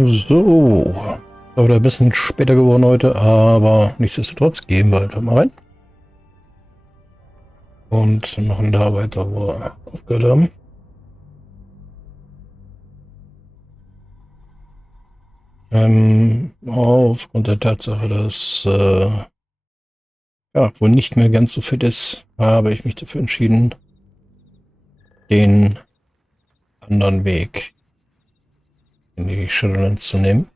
So, aber ein bisschen später geworden heute, aber nichtsdestotrotz gehen wir einfach mal rein und machen da weiter, wo wir aufgehört haben. Aufgrund der Tatsache, dass ja, wohl nicht mehr ganz so fit ist, habe ich mich dafür entschieden, den anderen Weg in die Schattenlande zu nehmen,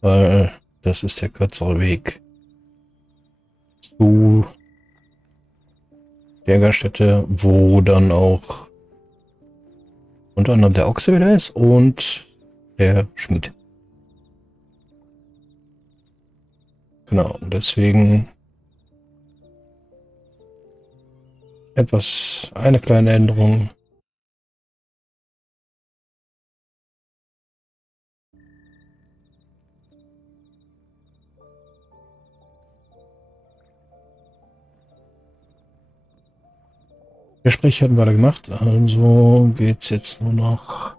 weil das ist der kürzere Weg zu der Gaststätte, wo dann auch unter anderem der Ochse wieder ist und der Schmied. Genau, und deswegen eine kleine Änderung. Gespräch hatten wir da gemacht, also geht's jetzt nur noch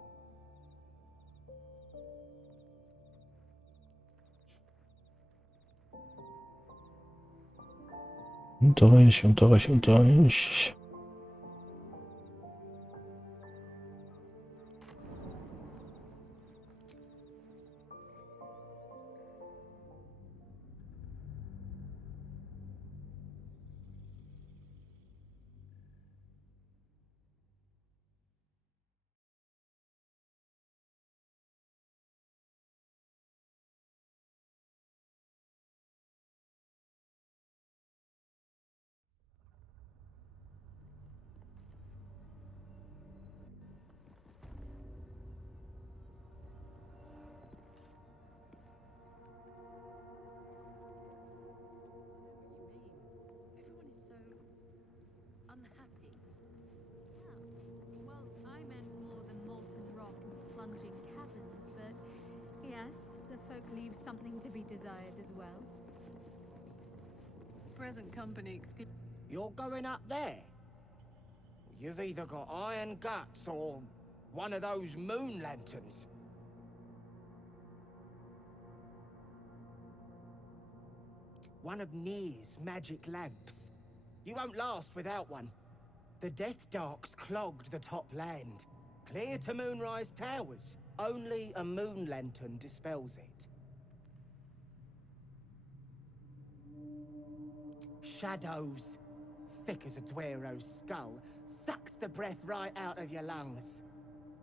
unter euch. Leaves something to be desired as well. Present company excuse. You're going up there? You've either got iron guts or one of those moon lanterns. One of Nir's magic lamps. You won't last without one. The Death Darks clogged the top land. Clear to Moonrise Towers. Only a moon lantern dispels it. Shadows, thick as a Dwero's skull, sucks the breath right out of your lungs.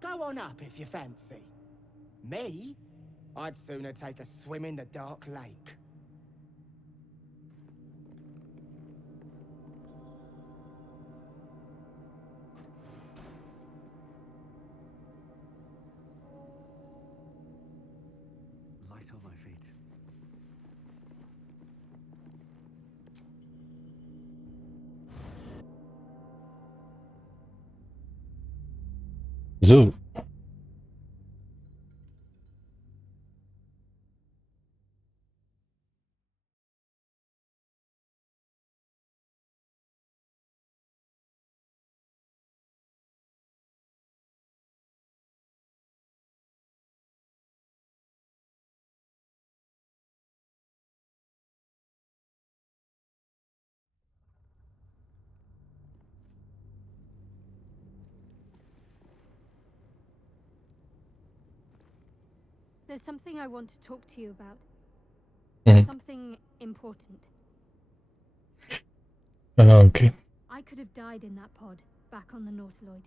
Go on up if you fancy. Me? I'd sooner take a swim in the dark lake. Light on my feet. so. There's something I want to talk to you about. Mhm. Something important. Okay. I could have died in that pod, back on the Nautiloid.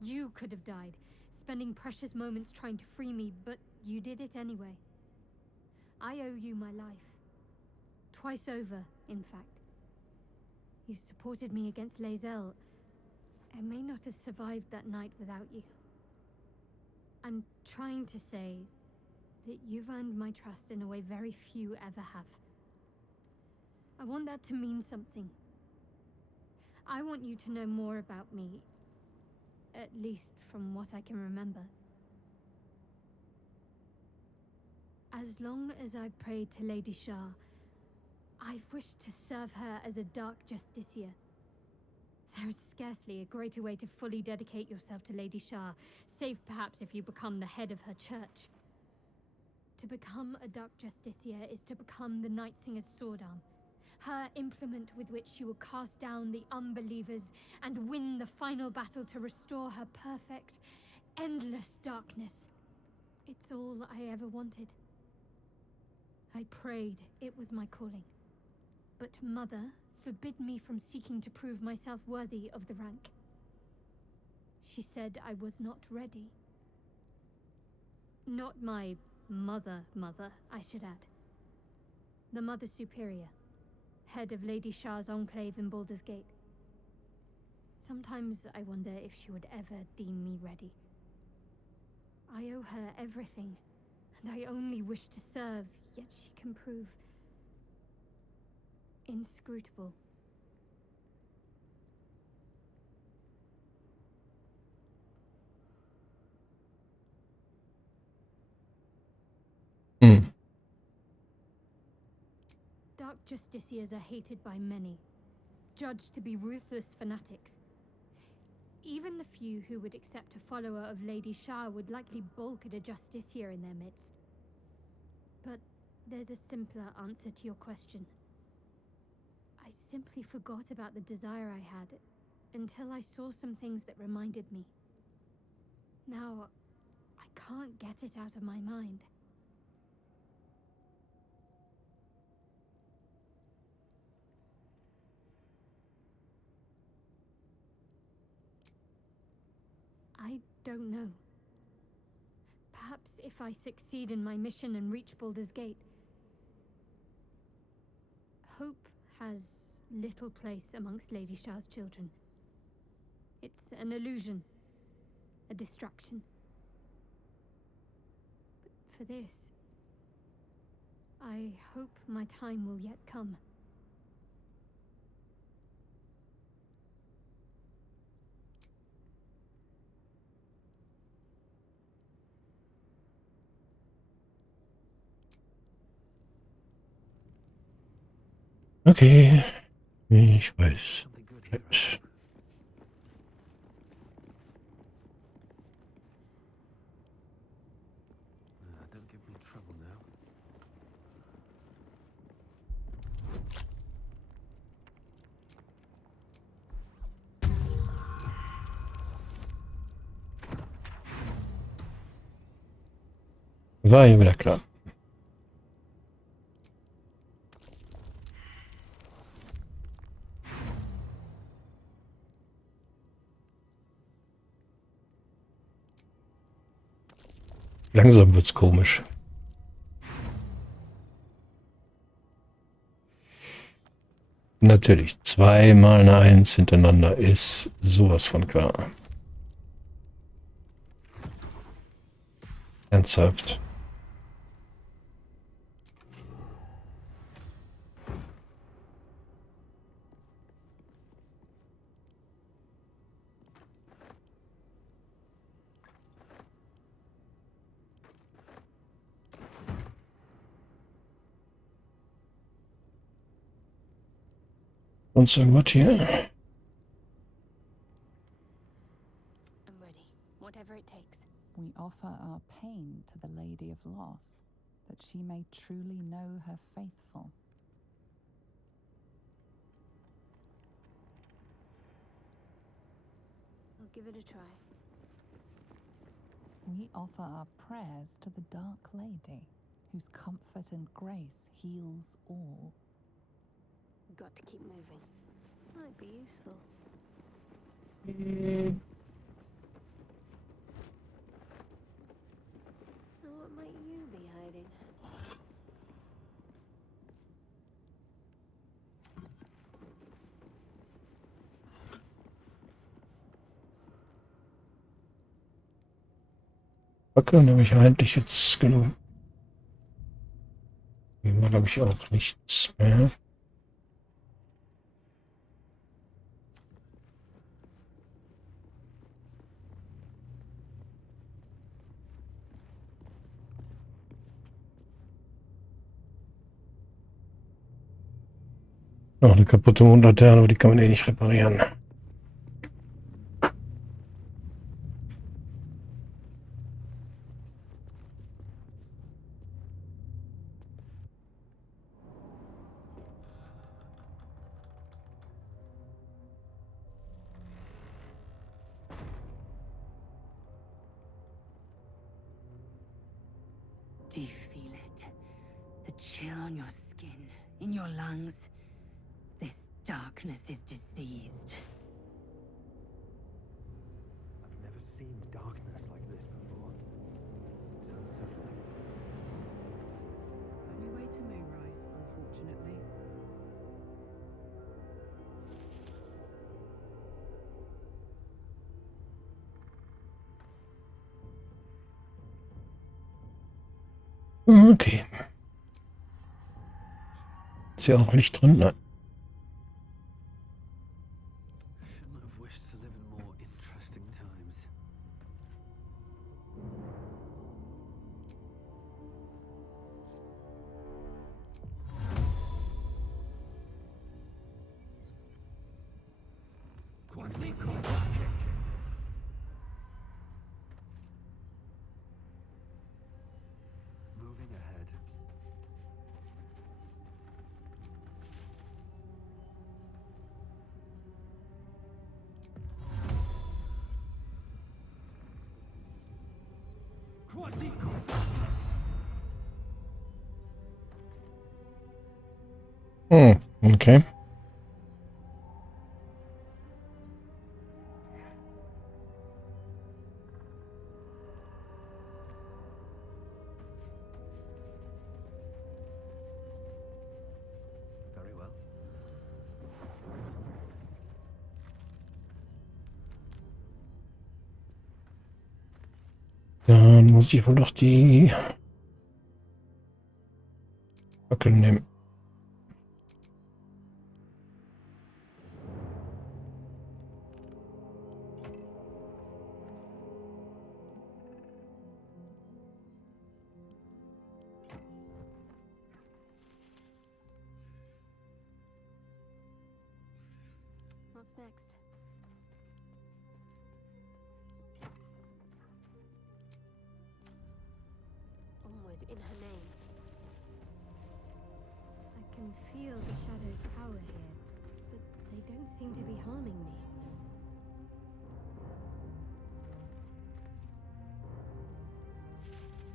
You could have died, spending precious moments trying to free me, but you did it anyway. I owe you my life. Twice over, in fact. You supported me against Lae'zel. I may not have survived that night without you. I'm trying to say that you've earned my trust in a way very few ever have. I want that to mean something. I want you to know more about me, at least from what I can remember. As long as I've prayed to Lady Shah, I've wished to serve her as a dark justiciar. There is scarcely a greater way to fully dedicate yourself to Lady Shah, save perhaps if you become the head of her church. To become a Dark Justiciar is to become the Night Singer's sword arm, her implement with which she will cast down the unbelievers and win the final battle to restore her perfect, endless darkness. It's all I ever wanted. I prayed it was my calling. But Mother forbid me from seeking to prove myself worthy of the rank. She said I was not ready. Not my mother, I should add. The Mother Superior, head of Lady Shah's enclave in Baldur's Gate. Sometimes I wonder if she would ever deem me ready. I owe her everything, and I only wish to serve, yet she can prove inscrutable. Dark Justiciars are hated by many, judged to be ruthless fanatics. Even the few who would accept a follower of Lady Shah would likely balk at a Justiciar in their midst. But there's a simpler answer to your question. I simply forgot about the desire I had until I saw some things that reminded me. Now, I can't get it out of my mind. I don't know. Perhaps if I succeed in my mission and reach Baldur's Gate. Hope has little place amongst Lady Shah's children. It's an illusion, a distraction. But for this, I hope my time will yet come. Okay, ich weiß. Something good here. Right. Don't give me trouble now. War ja wieder klar. Langsam wird's komisch. Natürlich, zweimal eine Eins hintereinander ist sowas von klar. Ernsthaft. Sonst irgendwas hier? I'm ready, whatever it takes. We offer our pain to the Lady of Loss, that she may truly know her faithful. I'll give it a try. We offer our prayers to the Dark Lady, whose comfort and grace heals all. Got to keep moving. Might be useful. Now what might you be hiding? Okay, dann habe ich eigentlich jetzt genug. Hier war, glaube ich, auch nichts mehr. Noch eine kaputte Mondlaterne, aber die kann man eh nicht reparieren. Do you feel it? The chill on your skin, in your lungs. This darkness is diseased. I've never seen darkness like this before. It's unsettling. Only way to Moonrise, unfortunately. Okay. Ist ja auch Licht drin, ne? Shouldn't have wished to live in more interesting times. Moving ahead. Okay. Very well. Dann muss ich wohl doch die Fackel nehmen. What's next? Onward in her name. I can feel the shadow's power here, but they don't seem to be harming me.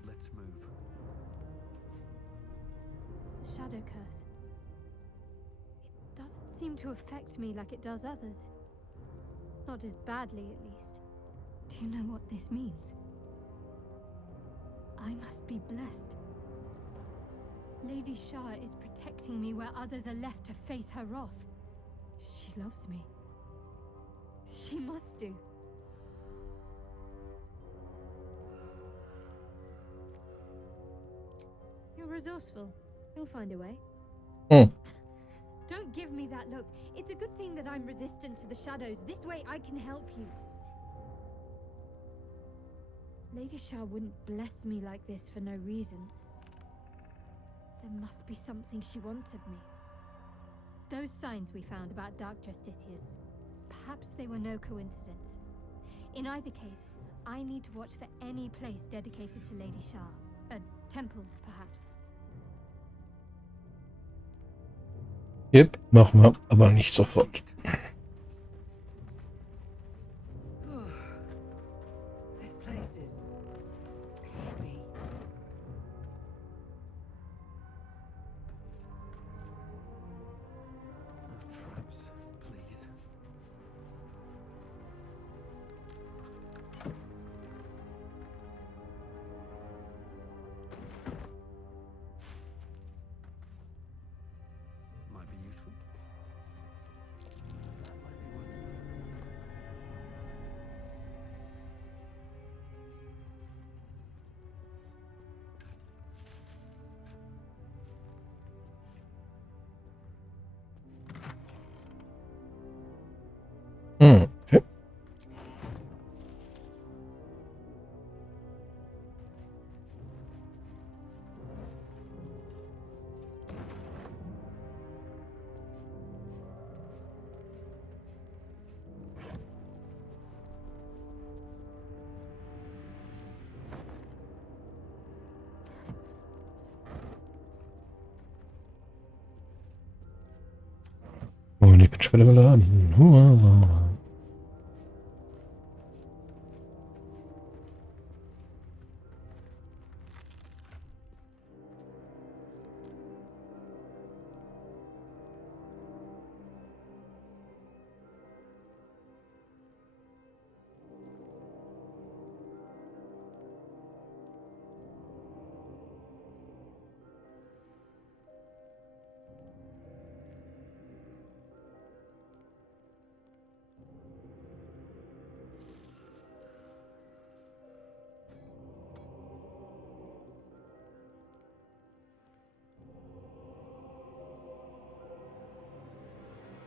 Let's move. The shadow curse. It doesn't seem to affect me like it does others. Not as badly, at least. Do you know what this means? I must be blessed. Lady Shah is protecting me where others are left to face her wrath. She loves me. She must do. You're resourceful. You'll find a way. Hmm. Don't give me that look. It's a good thing that I'm resistant to the shadows. This way I can help you. Lady Shah wouldn't bless me like this for no reason. There must be something she wants of me. Those signs we found about Dark Justiciars, perhaps they were no coincidence. In either case, I need to watch for any place dedicated to Lady Shah. A temple, perhaps. Yep, machen wir, aber nicht sofort. This place is heavy. No traps, please. Might be useful. That might be one. Okay. Und ich bin schon wieder beladen. Hurra.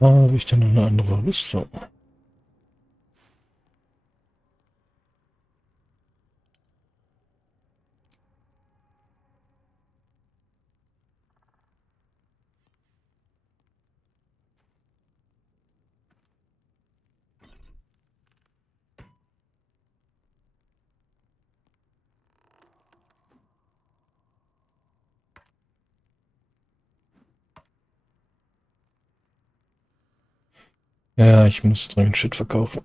Habe ich denn eine andere Rüstung? Ja, ich muss dringend Shit verkaufen.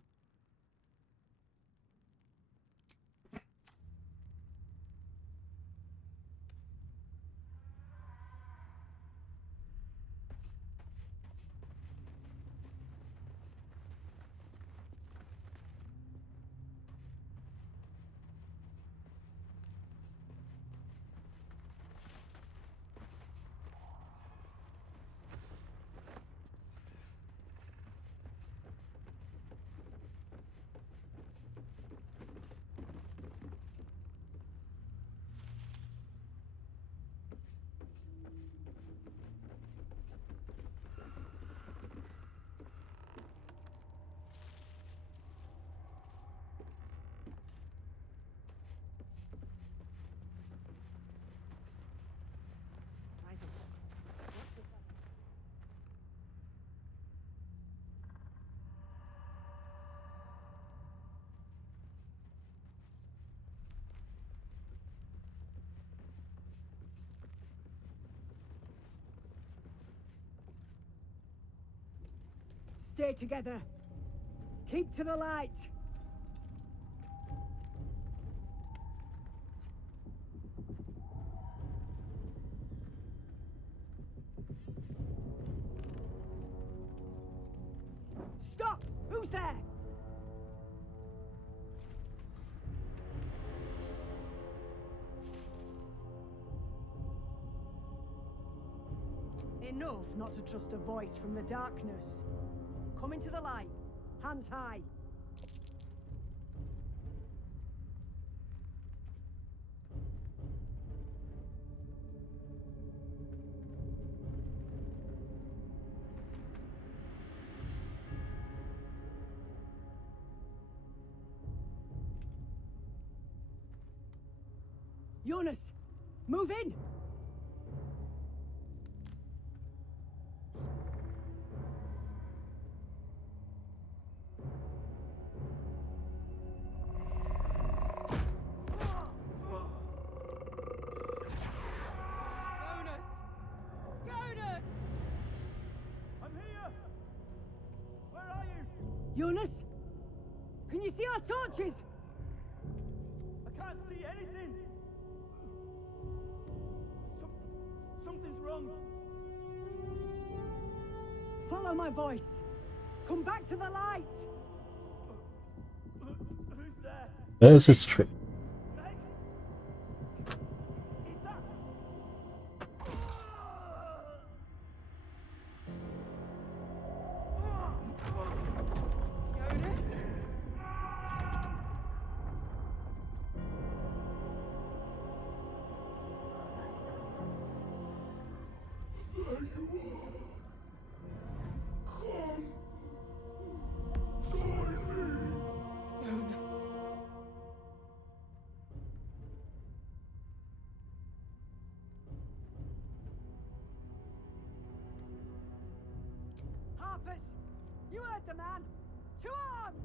Stay together. Keep to the light. Stop! Who's there? Enough not to trust a voice from the darkness. Come into the light. Hands high. Jonas, move in! Jonas? Can you see our torches? I can't see anything. Something's wrong. Follow my voice. Come back to the light. Who's there? Das ist schwer. Meg? Is that? Jonas? Harpers! You heard the man! To arms!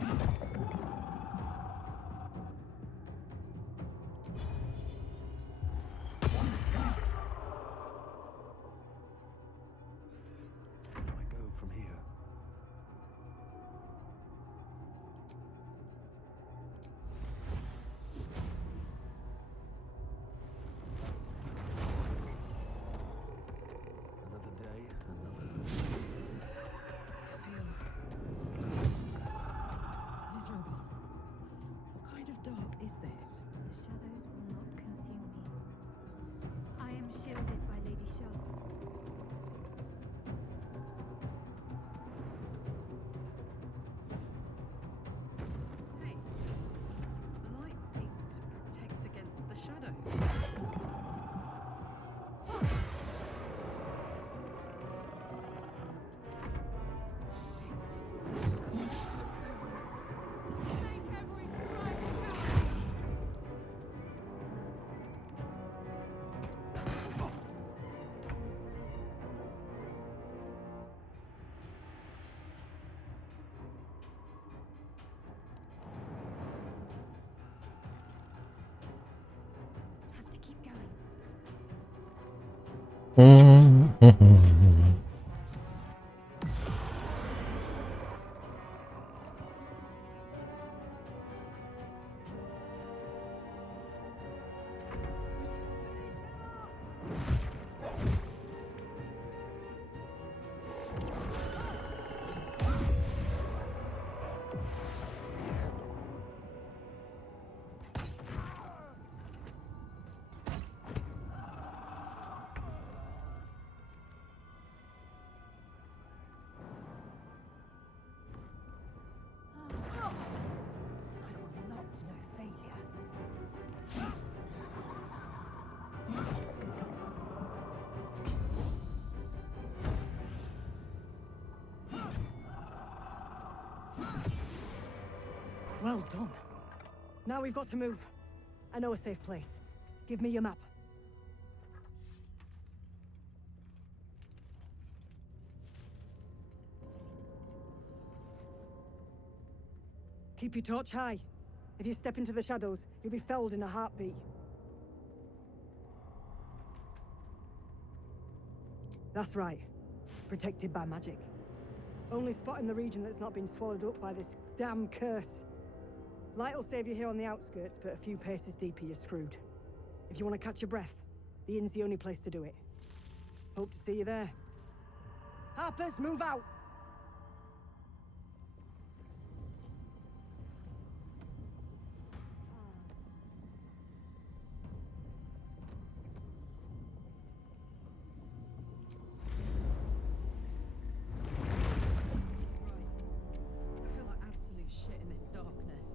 Where do I go from here? Another day, another. I feel miserable. What kind of dark is this? The shadows will not consume me. I am shielded by Lady Shah. Hey, light seems to protect against the shadows. Have to keep going. I will not know failure. Well done. Now we've got to move. I know a safe place. Give me your map. Keep your torch high. If you step into the shadows, you'll be felled in a heartbeat. That's right. Protected by magic. Only spot in the region that's not been swallowed up by this damn curse. Light will save you here on the outskirts, but a few paces deeper you're screwed. If you want to catch your breath, the inn's the only place to do it. Hope to see you there. Harpers, move out! I feel like absolute shit in this darkness.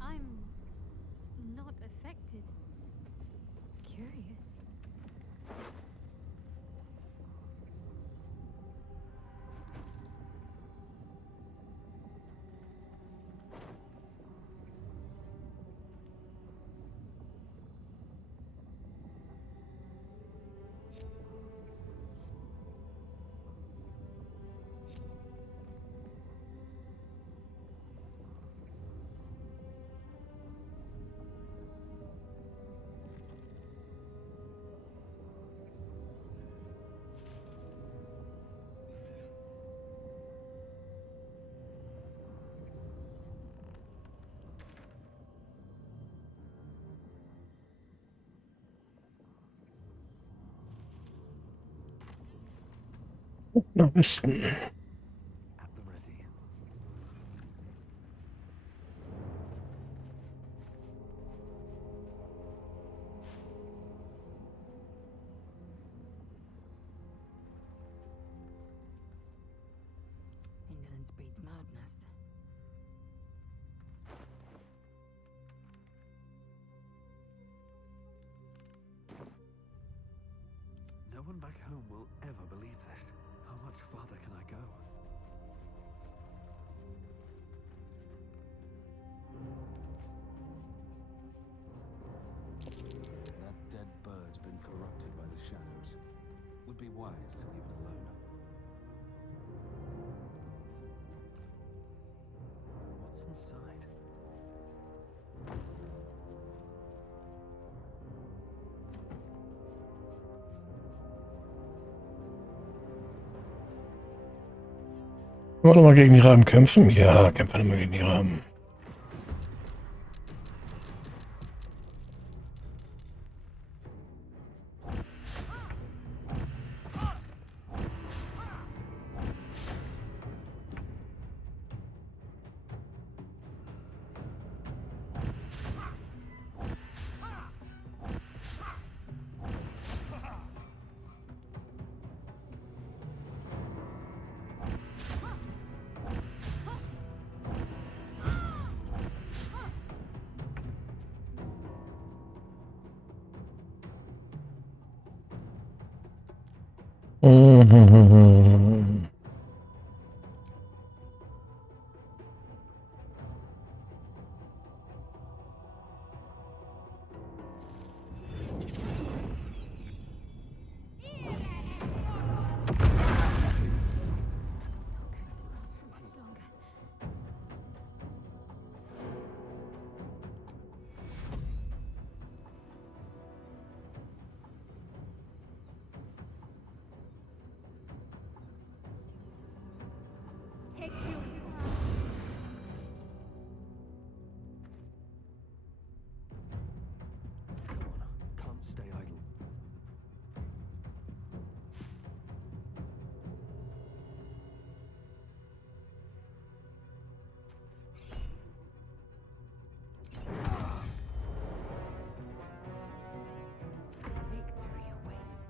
I'm not affected. Curious. Nach Westen. At the ready. Indolence breeds madness. No one back home will ever believe this. How much farther can I go? That dead bird's been corrupted by the shadows. Would be wise to leave it alone. Wollen wir mal gegen die Raben kämpfen? Ja, kämpfen wir mal gegen die Raben. Mhm. Take you. Come on, can't stay idle. Victory awaits.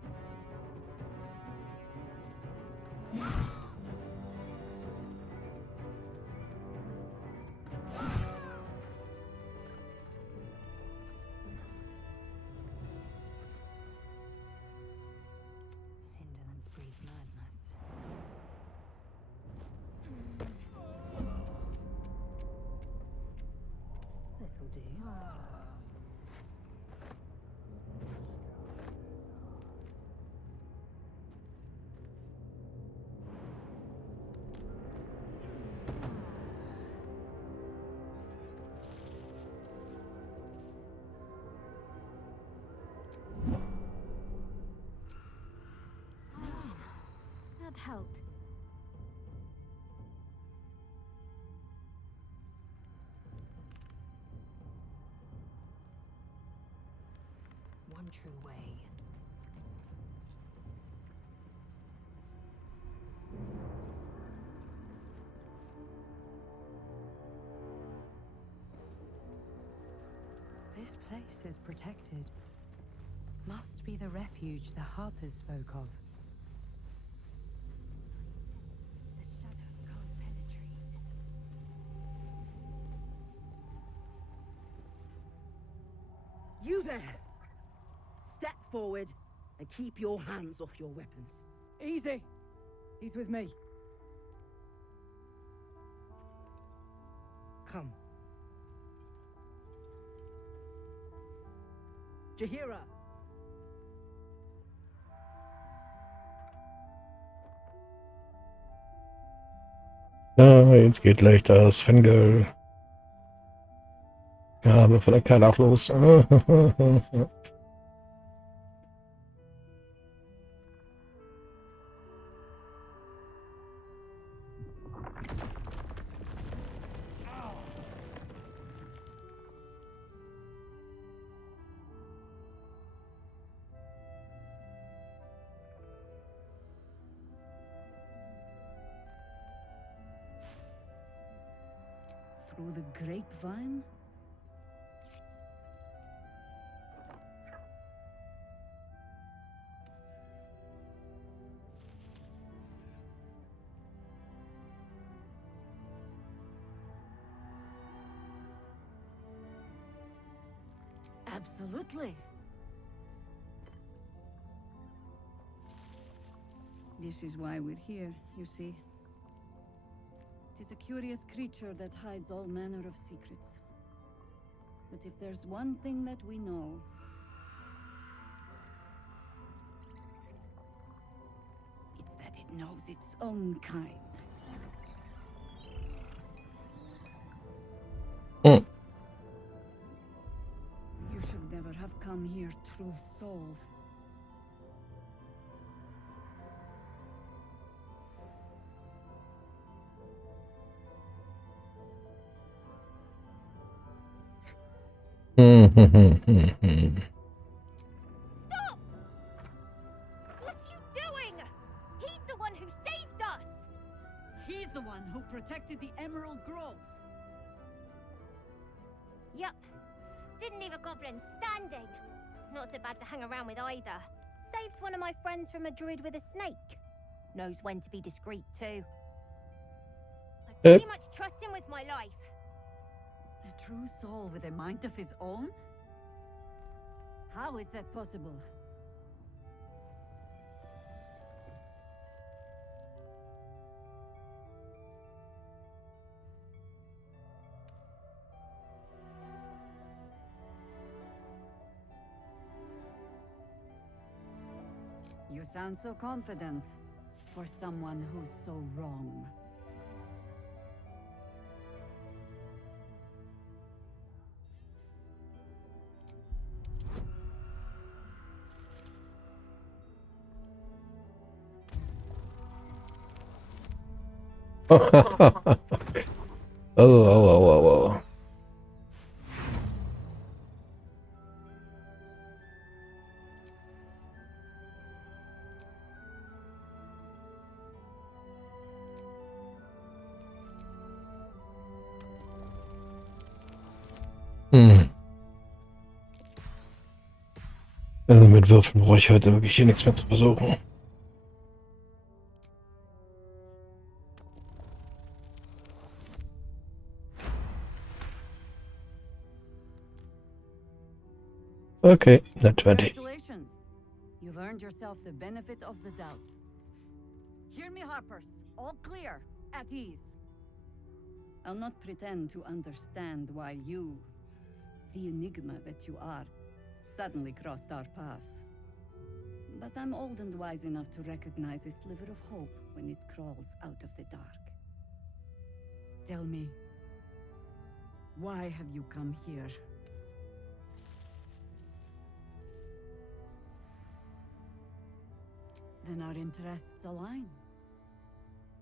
Indolence breeds madness. This'll do. That helped. One true way. This place is protected. Must be the refuge the Harpers spoke of. The shadows can't penetrate. You there! Step forward and keep your hands off your weapons. Easy. He's with me. Come. Jahira! Ja, jetzt geht gleich das Fangirl. Gabe von der Karlach los. Through the grapevine? Absolutely. This is why we're here, you see. It is a curious creature that hides all manner of secrets. But if there's one thing that we know, it's that it knows its own kind. Mm. You should never have come here, true soul. Stop! What are you doing? He's the one who saved us! He's the one who protected the Emerald Grove. Yup. Didn't leave a goblin standing. Not so bad to hang around with either. Saved one of my friends from a druid with a snake. Knows when to be discreet too. I pretty much trust him with my life. A true soul with a mind of his own? How is that possible? You sound so confident for someone who's so wrong. Oh. Also mit Würfeln brauche ich heute wirklich hier nichts mehr zu versuchen. Okay, not 20. Congratulations. You've earned yourself the benefit of the doubt. Hear me, Harpers. All clear. At ease. I'll not pretend to understand why you, the enigma that you are, suddenly crossed our path. But I'm old and wise enough to recognize a sliver of hope when it crawls out of the dark. Tell me, why have you come here? Then our interests align.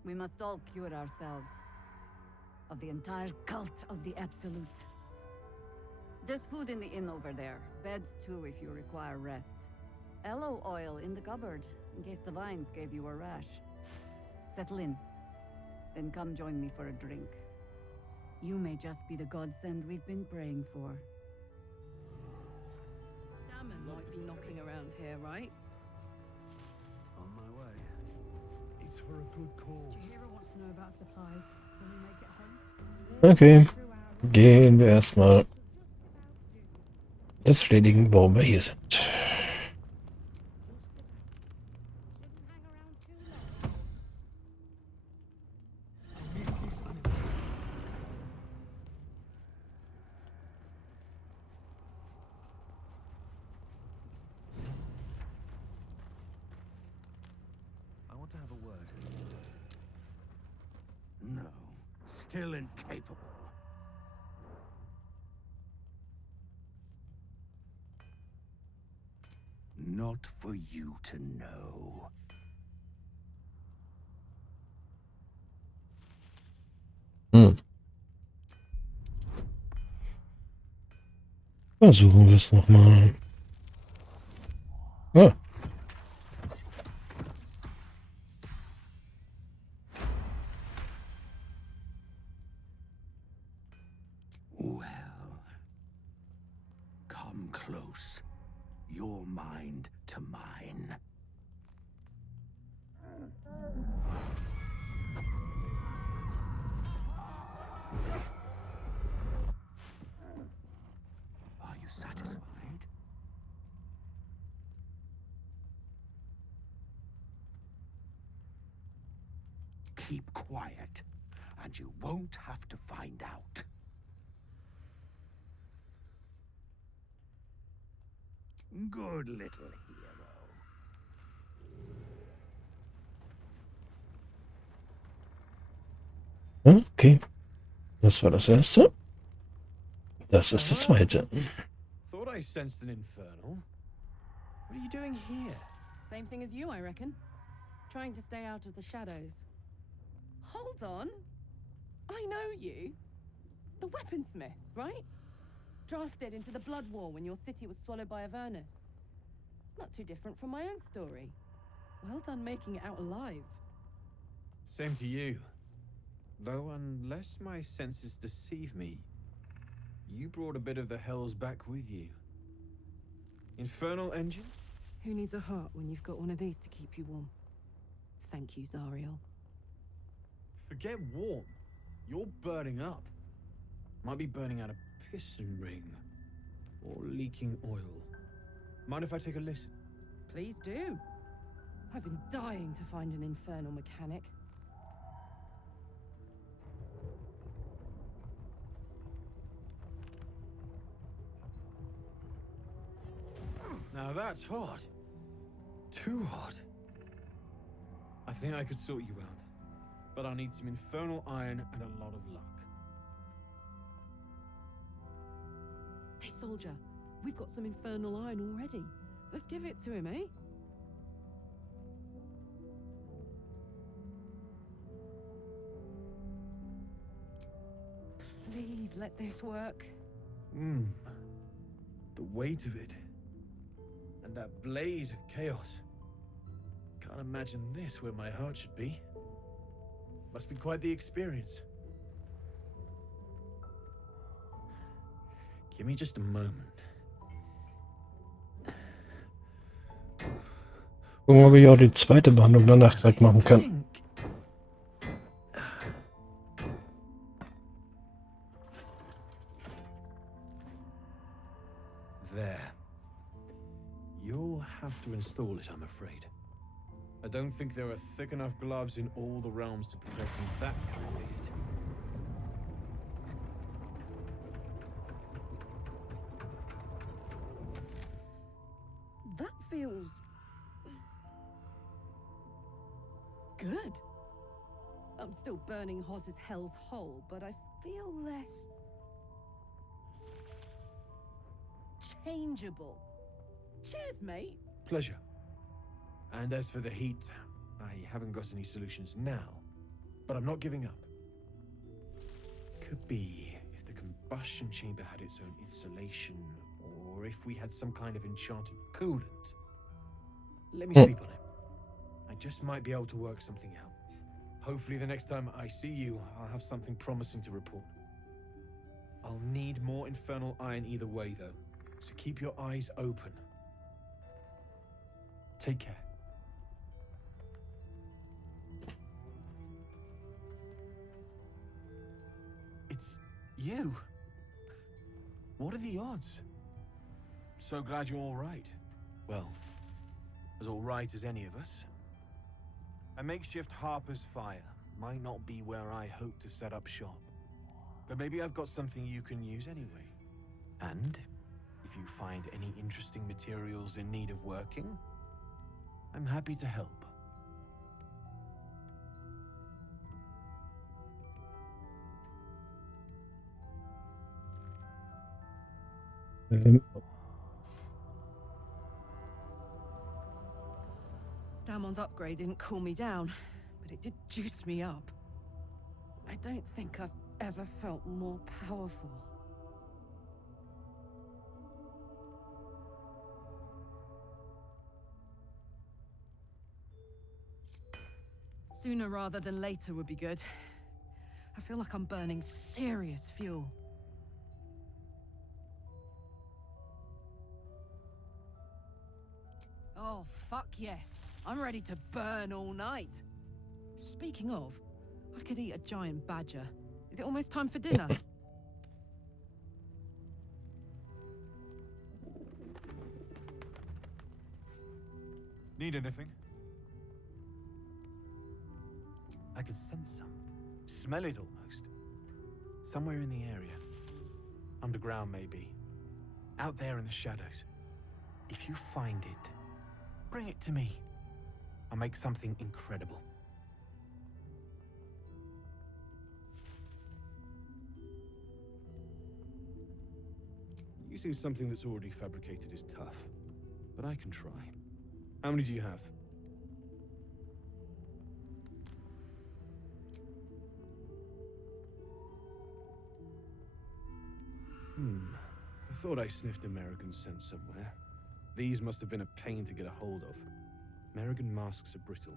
We must all cure ourselves of the entire cult of the Absolute. There's food in the inn over there. Beds too if you require rest. Aloe oil in the cupboard in case the vines gave you a rash. Settle in. Then come join me for a drink. You may just be the godsend we've been praying for. Damon might be knocking around here, right? On my way. It's for a good cause. Jahira wants to know about supplies when we make it home. Okay, gehen wir erstmal das erledigen, warum wir hier sind. I want to have a word. No. Still incapable. Not for you to know. Versuchen wir es nochmal. Ah. Well, come close. Your mind to mine. Are you satisfied? Keep quiet, and you won't have to find out. Good little hero. Okay, das war das erste. Das ist das zweite. Thought I sensed an infernal. What are you doing here? Same thing as you, I reckon. Trying to stay out of the shadows. Hold on. I know you. The weaponsmith, right? Drafted into the Blood War when your city was swallowed by Avernus. Not too different from my own story. Well done making it out alive. Same to you. Though unless my senses deceive me, you brought a bit of the hells back with you. Infernal engine? Who needs a heart when you've got one of these to keep you warm? Thank you, Zariel. Forget warm. You're burning up. Might be burning out a piston ring. Or leaking oil. Mind if I take a listen? Please do. I've been dying to find an infernal mechanic. Now that's hot. Too hot. I think I could sort you out. But I'll need some infernal iron and a lot of luck. Hey, soldier. We've got some infernal iron already. Let's give it to him, eh? Please let this work. The weight of it. And that blaze of chaos. Can't imagine this where my heart should be. Must be quite the experience. Give me just a moment. Gucken wir, ob ich auch die zweite Behandlung danach direkt machen kann. There. You'll have to install it, I'm afraid. I don't think there are thick enough gloves in all the realms to protect from that kind of hit. That feels... good. I'm still burning hot as hell's hole, but I feel less... changeable. Cheers, mate. Pleasure. And as for the heat, I haven't got any solutions now, but I'm not giving up. Could be if the combustion chamber had its own insulation, or if we had some kind of enchanted coolant. Let me sleep on it. I just might be able to work something out. Hopefully the next time I see you, I'll have something promising to report. I'll need more infernal iron either way, though, so keep your eyes open. Take care. It's you. What are the odds? So glad you're all right. Well, as all right as any of us. A makeshift Harper's Fire might not be where I hope to set up shop. But maybe I've got something you can use anyway. And if you find any interesting materials in need of working, I'm happy to help. Damon's upgrade didn't cool me down, but it did juice me up. I don't think I've ever felt more powerful. Sooner rather than later would be good. I feel like I'm burning serious fuel. Oh, fuck yes. I'm ready to burn all night. Speaking of, I could eat a giant badger. Is it almost time for dinner? Need anything? I can sense some. Smell it almost. Somewhere in the area. Underground, maybe. Out there in the shadows. If you find it, bring it to me. I'll make something incredible. Using something that's already fabricated is tough, but I can try. How many do you have? thought I sniffed American scent somewhere. These must have been a pain to get a hold of. American masks are brittle,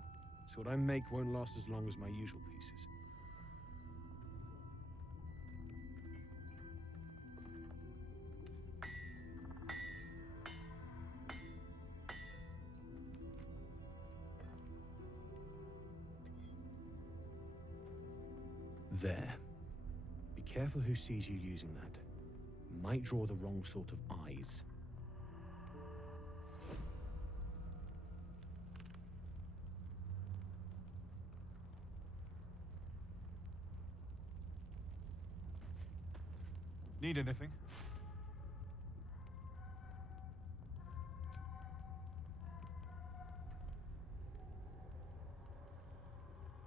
so what I make won't last as long as my usual pieces. There. Be careful who sees you using that. Might draw the wrong sort of eyes. Need anything?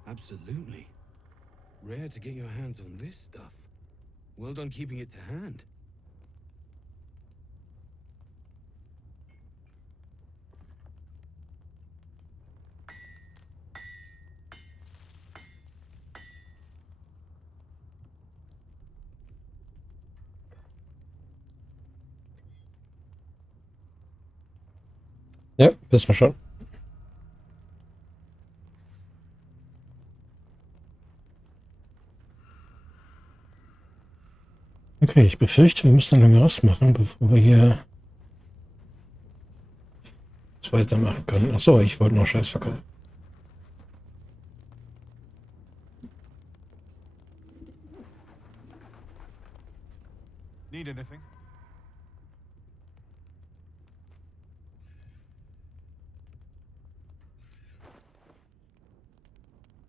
Absolutely. Rare to get your hands on this stuff. Well done keeping it to hand. Ja, wissen wir schon. Okay, ich befürchte, wir müssen einen Rast machen, bevor wir hier weitermachen können. Achso, ich wollte noch Scheiß verkaufen. Need anything?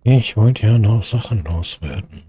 Ich wollte ja noch Sachen loswerden.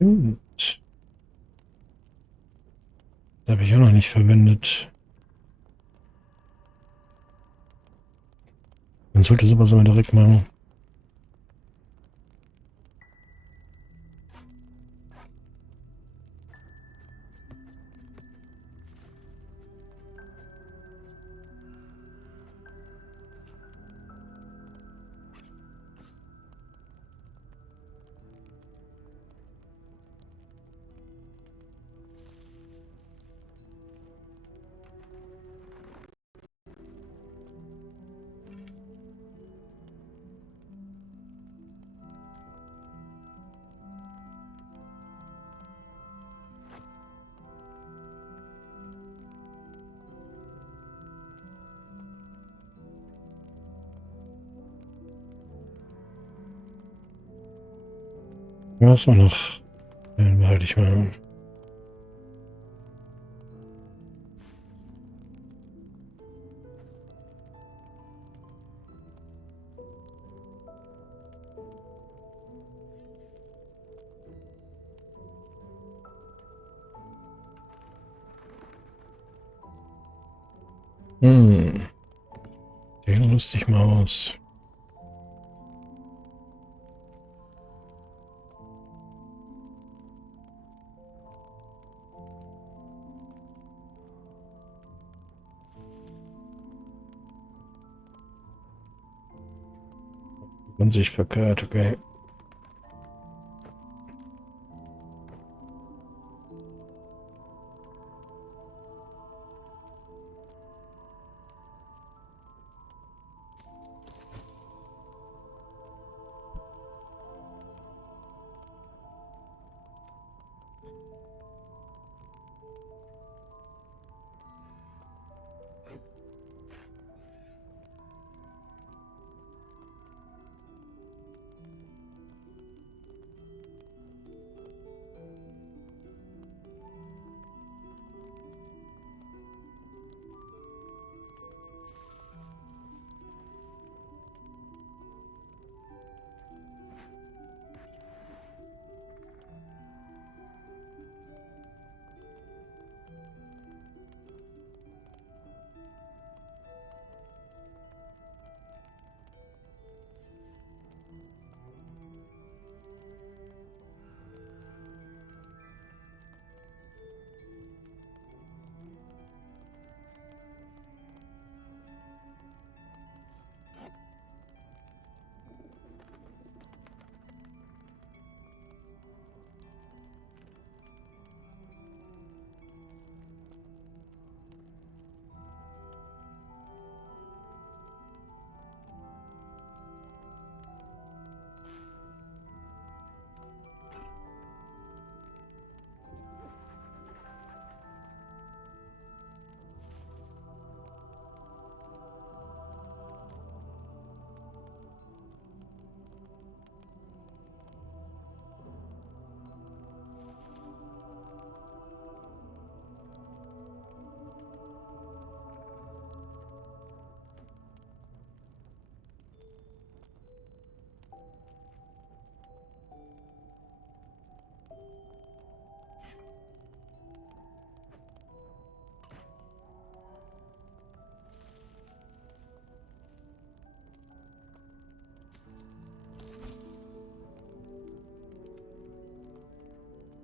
Gut. Das habe ich auch noch nicht verwendet. Man sollte sowas mal direkt machen. Ja, was war noch? Den behalte ich mal. Den rüste ich mal aus. Unsichtbarkeit, okay.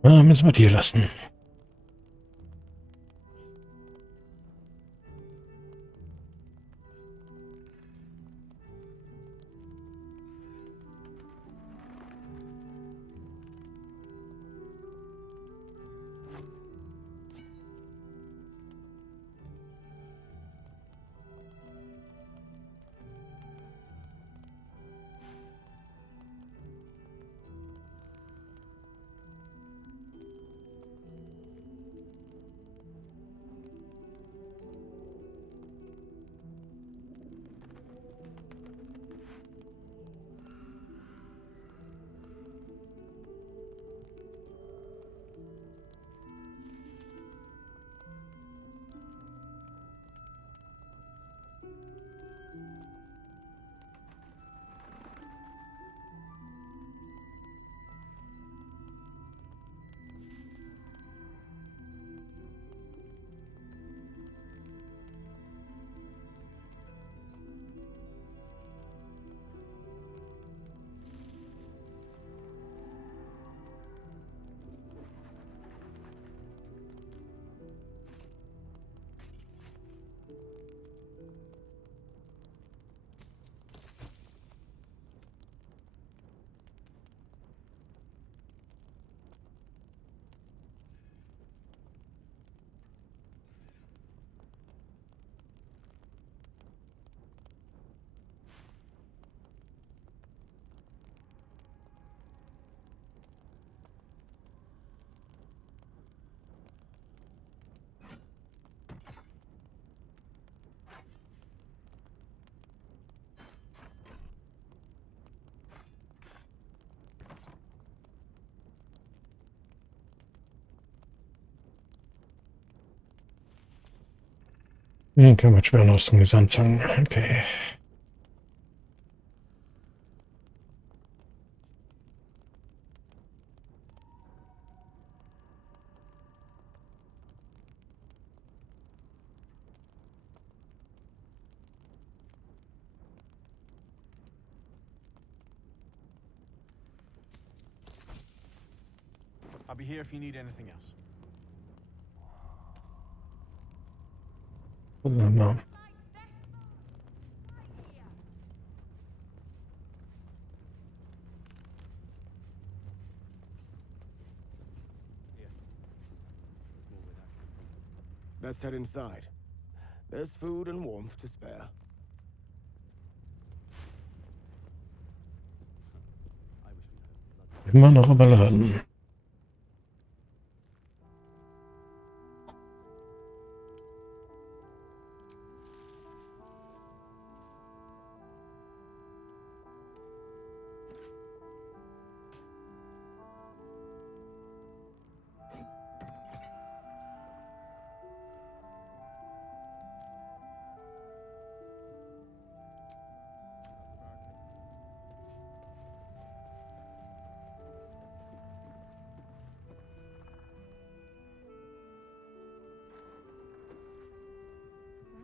Müssen wir dir lassen. Können wir schwer aus dem Gesamtfang. Okay. I'll be here if you need anything else. No. Let's head inside. There's food and warmth to spare. Immer noch überladen.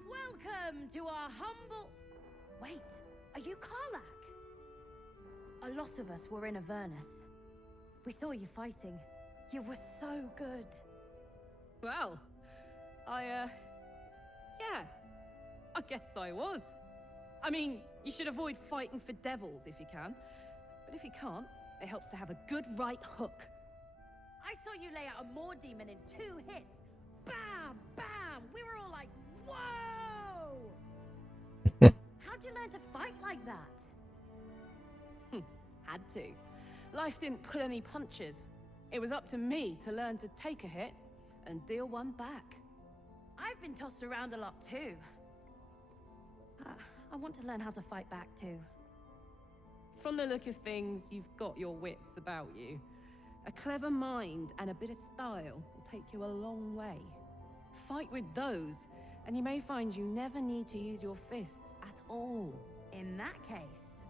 Welcome to our humble... Wait, are you Karlach? A lot of us were in Avernus. We saw you fighting. You were so good. Well, yeah, I guess I was. I mean, you should avoid fighting for devils if you can. But if you can't, it helps to have a good right hook. I saw you lay out a Moor demon in 2 hits. Bam! Bam! We were all like, whoa! How'd you learn to fight like that? Had to. Life didn't pull any punches. It was up to me to learn to take a hit and deal one back. I've been tossed around a lot too. I want to learn how to fight back too. From the look of things, you've got your wits about you. A clever mind and a bit of style will take you a long way. Fight with those, and you may find you never need to use your fists at all. In that case,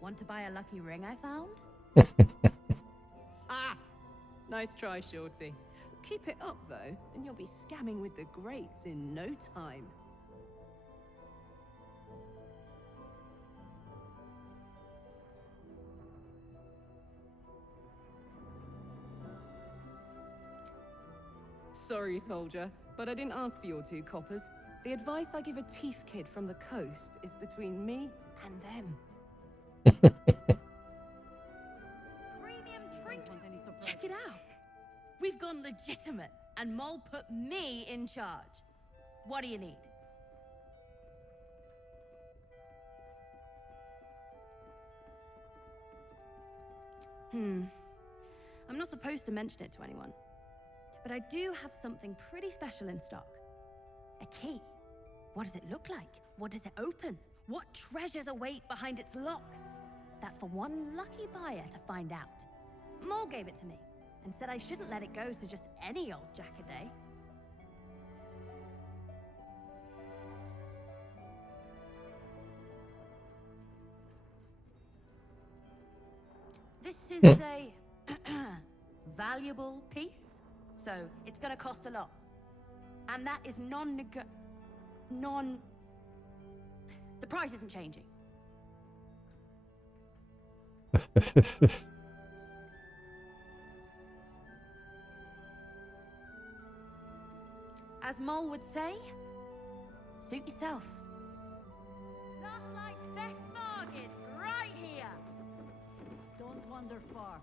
want to buy a lucky ring I found? Ah! Nice try, Shorty. Keep it up, though, and you'll be scamming with the greats in no time. Sorry, soldier, but I didn't ask for your 2 coppers. The advice I give a thief kid from the coast is between me and them. Premium trinket. Check it out. We've gone legitimate, and Mole put me in charge. What do you need? I'm not supposed to mention it to anyone, but I do have something pretty special in stock. A key. What does it look like? What does it open? What treasures await behind its lock? That's for one lucky buyer to find out. Mole gave it to me, and said I shouldn't let it go to just any old jackaday. This is a valuable piece, so it's gonna cost a lot. And that is the price isn't changing. As Mole would say, suit yourself. Last night's best bargains, right here. Don't wander far.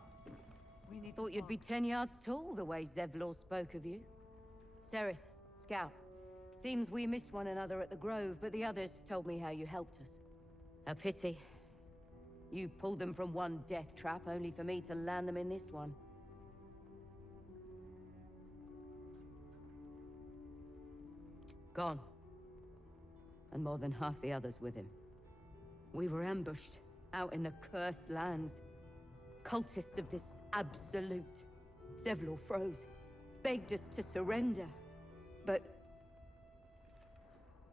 We need Thought you'd be 10 yards tall the way Zevlor spoke of you. Sereth, Scout. Seems we missed one another at the Grove, but the others told me how you helped us. A pity. You pulled them from one death trap, only for me to land them in this one. Gone. And more than half the others with him. We were ambushed, out in the cursed lands. Cultists of this absolute. Zevlor froze, begged us to surrender. But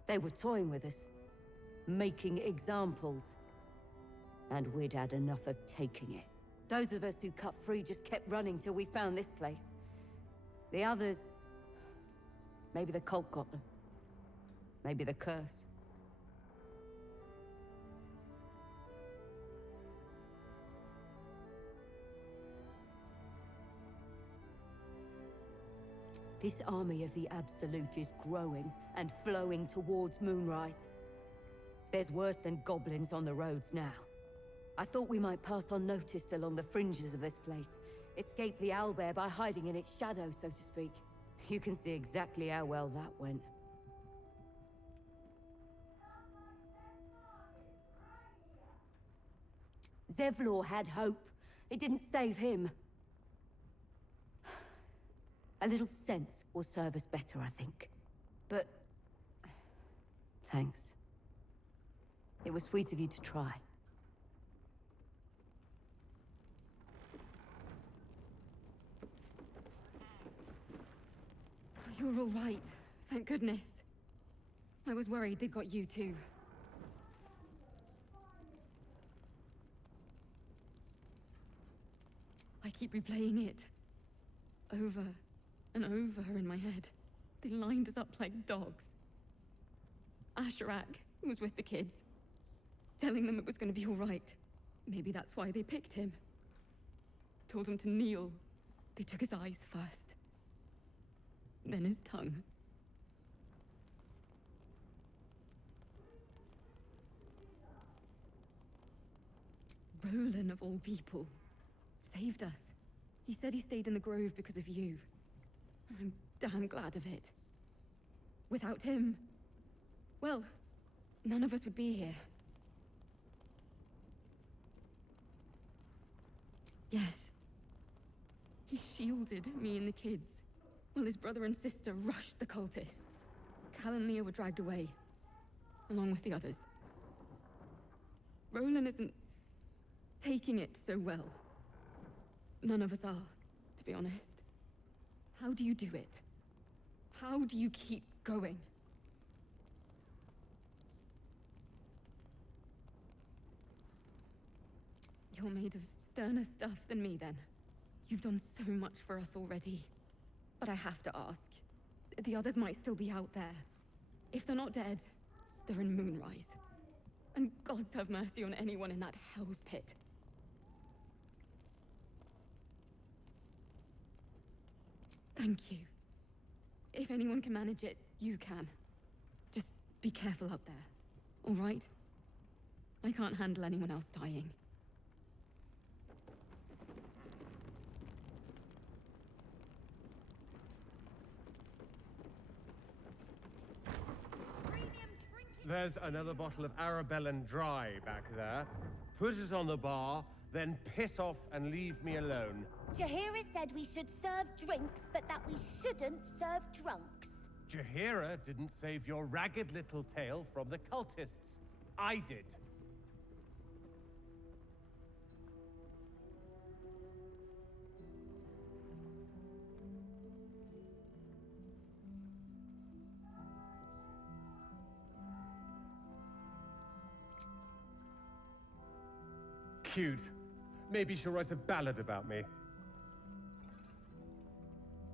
they were toying with us, making examples. And we'd had enough of taking it. Those of us who cut free just kept running till we found this place. The others... maybe the cult got them. Maybe the curse. This army of the Absolute is growing and flowing towards Moonrise. There's worse than goblins on the roads now. I thought we might pass unnoticed along the fringes of this place. Escape the owlbear by hiding in its shadow, so to speak. You can see exactly how well that went. Zevlor had hope. It didn't save him. A little sense will serve us better, I think. But... thanks. It was sweet of you to try. You're all right. Thank goodness. I was worried they'd got you too. I keep replaying it. Over and over in my head. They lined us up like dogs. Asherak was with the kids, telling them it was going to be all right. Maybe that's why they picked him. Told him to kneel. They took his eyes first. Then his tongue. Roland, of all people, saved us. He said he stayed in the Grove because of you. And I'm damn glad of it. Without him, well, none of us would be here. Yes. He shielded me and the kids, while his brother and sister rushed the cultists. Cal and Leah were dragged away, along with the others. Roland isn't taking it so well. None of us are, to be honest. How do you do it? How do you keep going? You're made of sterner stuff than me, then. You've done so much for us already. But I have to ask. The others might still be out there. If they're not dead, they're in Moonrise. And gods have mercy on anyone in that hell's pit. Thank you. If anyone can manage it, you can. Just be careful up there, all right? I can't handle anyone else dying. There's another bottle of Arabellan Dry back there. Put it on the bar, then piss off and leave me alone. Jaheira said we should serve drinks, but that we shouldn't serve drunks. Jaheira didn't save your ragged little tail from the cultists. I did. Cute. Maybe she'll write a ballad about me.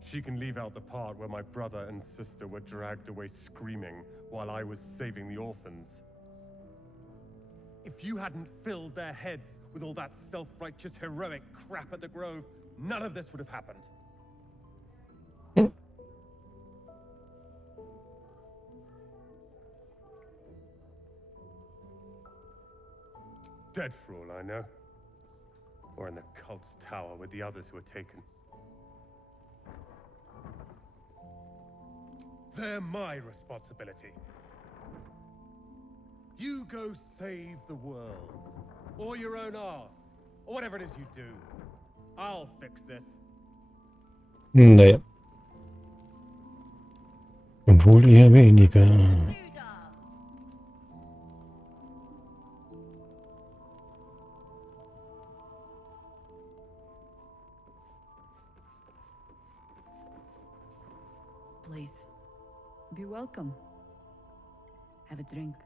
She can leave out the part where my brother and sister were dragged away screaming while I was saving the orphans. If you hadn't filled their heads with all that self-righteous heroic crap at the Grove, none of this would have happened. Dead for all I know. Or in the cult's tower with the others who were taken. They're my responsibility. You go save the world. Or your own arse. Or whatever it is you do. I'll fix this. Naja. Und wohl eher weniger. Please, be welcome. Have a drink.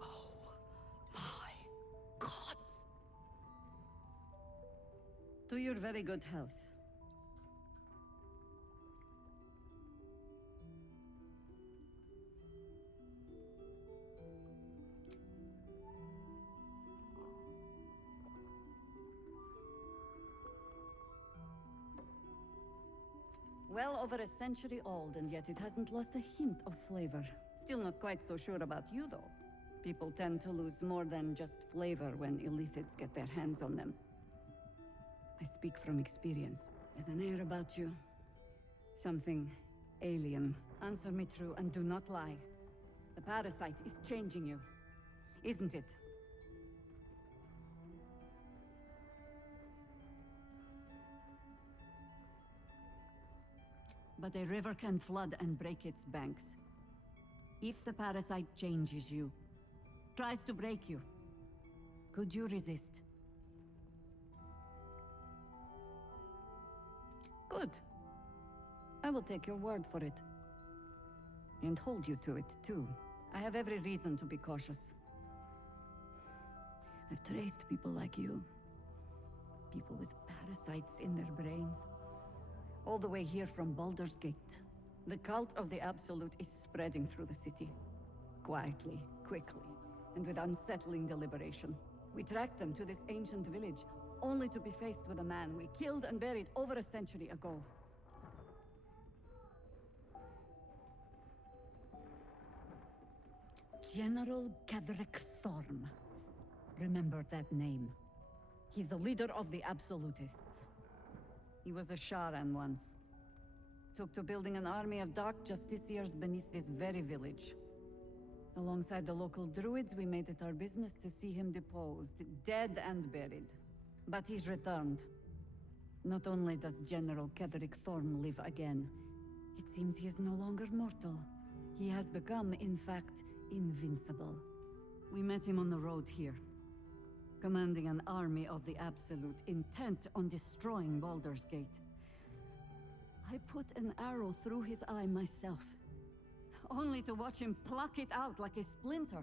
Oh my gods. To your very good health. Well over a century old, and yet it hasn't lost a hint of flavor. Still not quite so sure about you, though. People tend to lose more than just flavor when illithids get their hands on them. I speak from experience. There's an air about you. Something alien. Answer me true and do not lie. The parasite is changing you, isn't it? But a river can flood and break its banks. If the parasite changes you, tries to break you, could you resist? Good. I will take your word for it. And hold you to it, too. I have every reason to be cautious. I've traced people like you. People with parasites in their brains. All the way here from Baldur's Gate. The cult of the Absolute is spreading through the city. Quietly, quickly, and with unsettling deliberation. We tracked them to this ancient village, only to be faced with a man we killed and buried over a century ago. General Cadric Thorm. Remember that name. He's the leader of the Absolutists. He was a Sharan once. Took to building an army of dark justiciars beneath this very village. Alongside the local druids, we made it our business to see him deposed, dead and buried. But he's returned. Not only does General Cadric Thorm live again, it seems he is no longer mortal. He has become, in fact, invincible. We met him on the road here, commanding an army of the Absolute, intent on destroying Baldur's Gate. I put an arrow through his eye myself, only to watch him pluck it out like a splinter.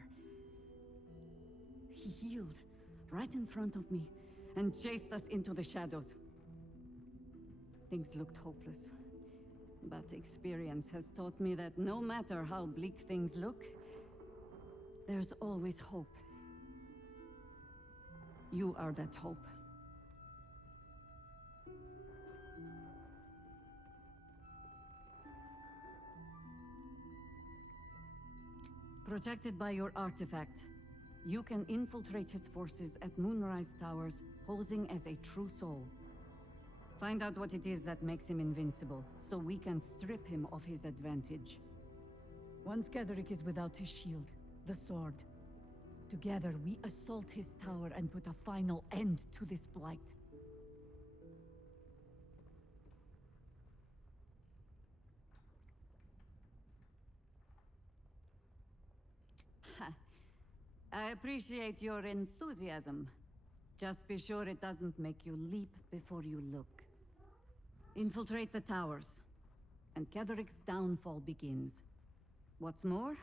He healed right in front of me and chased us into the shadows. Things looked hopeless, but experience has taught me that no matter how bleak things look, there's always hope. You are that hope. Protected by your artifact, you can infiltrate his forces at Moonrise Towers, posing as a true soul. Find out what it is that makes him invincible, so we can strip him of his advantage. Once Ketheric is without his shield, the sword, together we assault his tower and put a final end to this blight. I appreciate your enthusiasm. Just be sure it doesn't make you leap before you look. Infiltrate the towers, and Ketheric's downfall begins. What's more,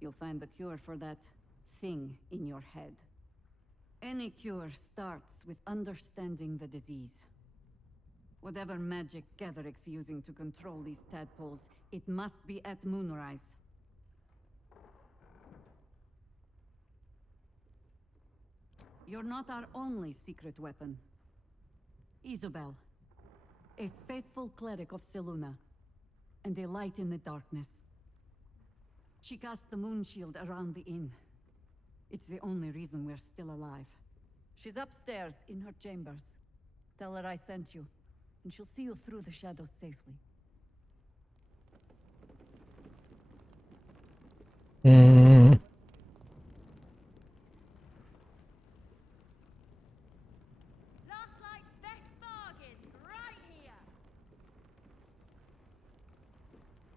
you'll find the cure for that thing in your head. Any cure starts with understanding the disease. Whatever magic Ketheric's using to control these tadpoles, it must be at Moonrise. You're not our only secret weapon. Isobel, a faithful cleric of Selûne, and a light in the darkness. She cast the moon shield around the inn. It's the only reason we're still alive. She's upstairs in her chambers. Tell her I sent you, and she'll see you through the shadows safely.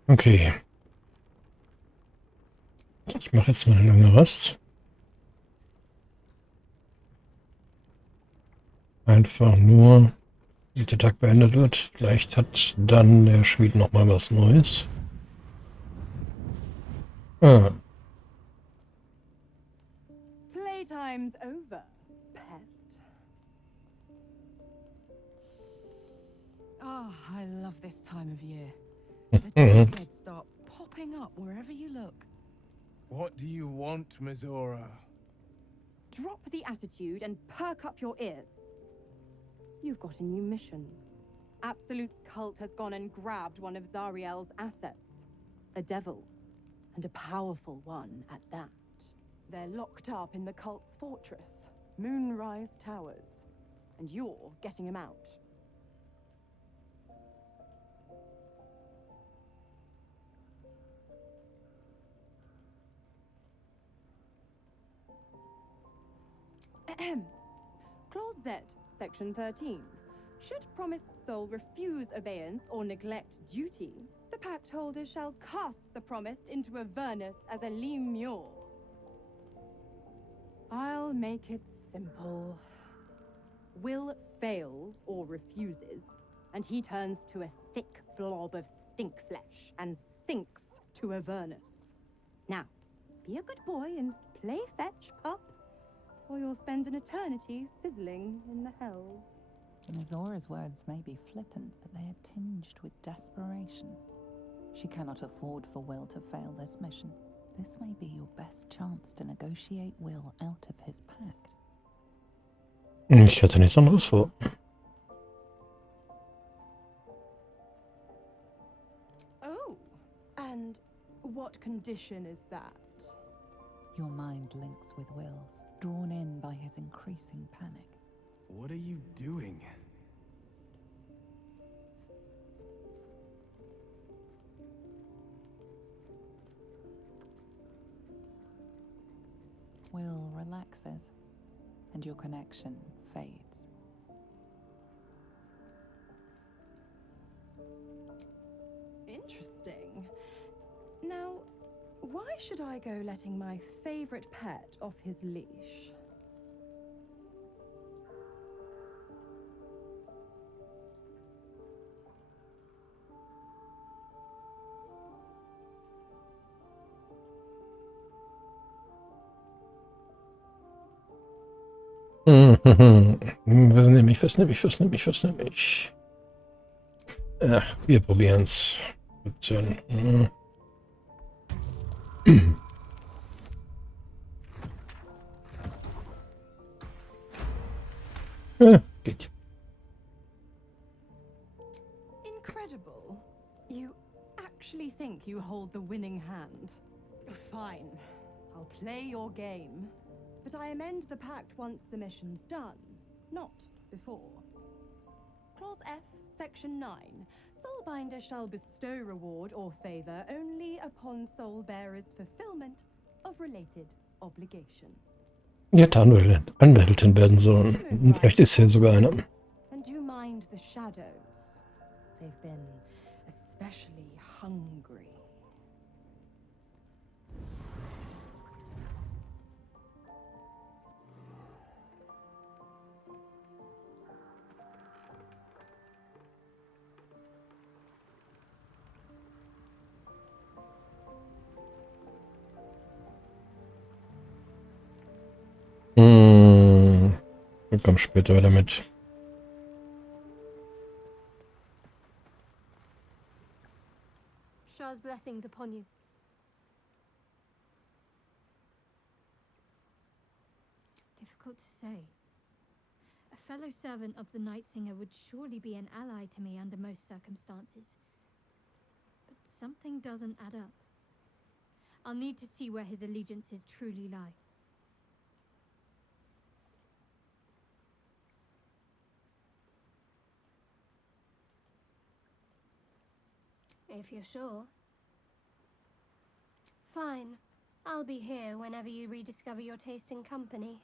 Okay. Ich mache jetzt mal eine lange Rast. Einfach nur, bis der Tag beendet wird. Vielleicht hat dann der Schmied noch mal was Neues. Ah. Playtime's over, pet. Oh, I love this time of year. The dickheads start popping up wherever you look. What do you want, Mizora? Drop the attitude and perk up your ears. You've got a new mission. Absolute's cult has gone and grabbed one of Zariel's assets. A devil. And a powerful one at that. They're locked up in the cult's fortress, Moonrise Towers. And you're getting them out. Clause Z, Section 13. Should promised soul refuse obeyance or neglect duty, the pact holder shall cast the promised into Avernus as a lemure. I'll make it simple. Will fails or refuses, and he turns to a thick blob of stink flesh and sinks to Avernus. Now, be a good boy and play fetch, pup. Or you'll spend an eternity sizzling in the hells. Mizora's words may be flippant, but they are tinged with desperation. She cannot afford for Will to fail this mission. This may be your best chance to negotiate Will out of his pact. Ich hatte nichts anderes vor. Oh, and what condition is that? Your mind links with Will's, drawn in by his increasing panic. What are you doing? Will relaxes, and your connection fades. Interesting. Now, why should I go letting my favorite pet off his leash? Was nehm ich? Ach, wir probieren's. Geht. Incredible. You actually think you hold the winning hand? Fine. I'll play your game. But I amend the pact once the mission's done, not before. Clause F, Section 9. Soulbinder shall bestow reward or favor only upon soul-bearer's fulfillment of related obligation. Die hätte Anwältin werden sollen. Vielleicht ist sie sogar eine. And do mind the shadows. They've been especially hungry. Wir kommen später wieder mit. Shah's blessings upon you. Difficult to say. A fellow servant of the Night Singer would surely be an ally to me under most circumstances. But something doesn't add up. I'll need to see where his allegiances truly lie. If you're sure. Fine. I'll be here whenever you rediscover your taste in company.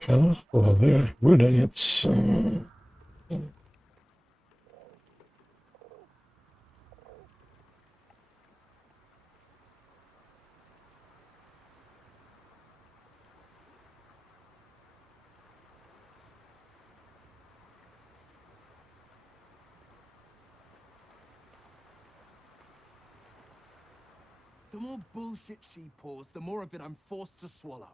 Ja, woher will der jetzt? The more bullshit she pours, the more of it I'm forced to swallow.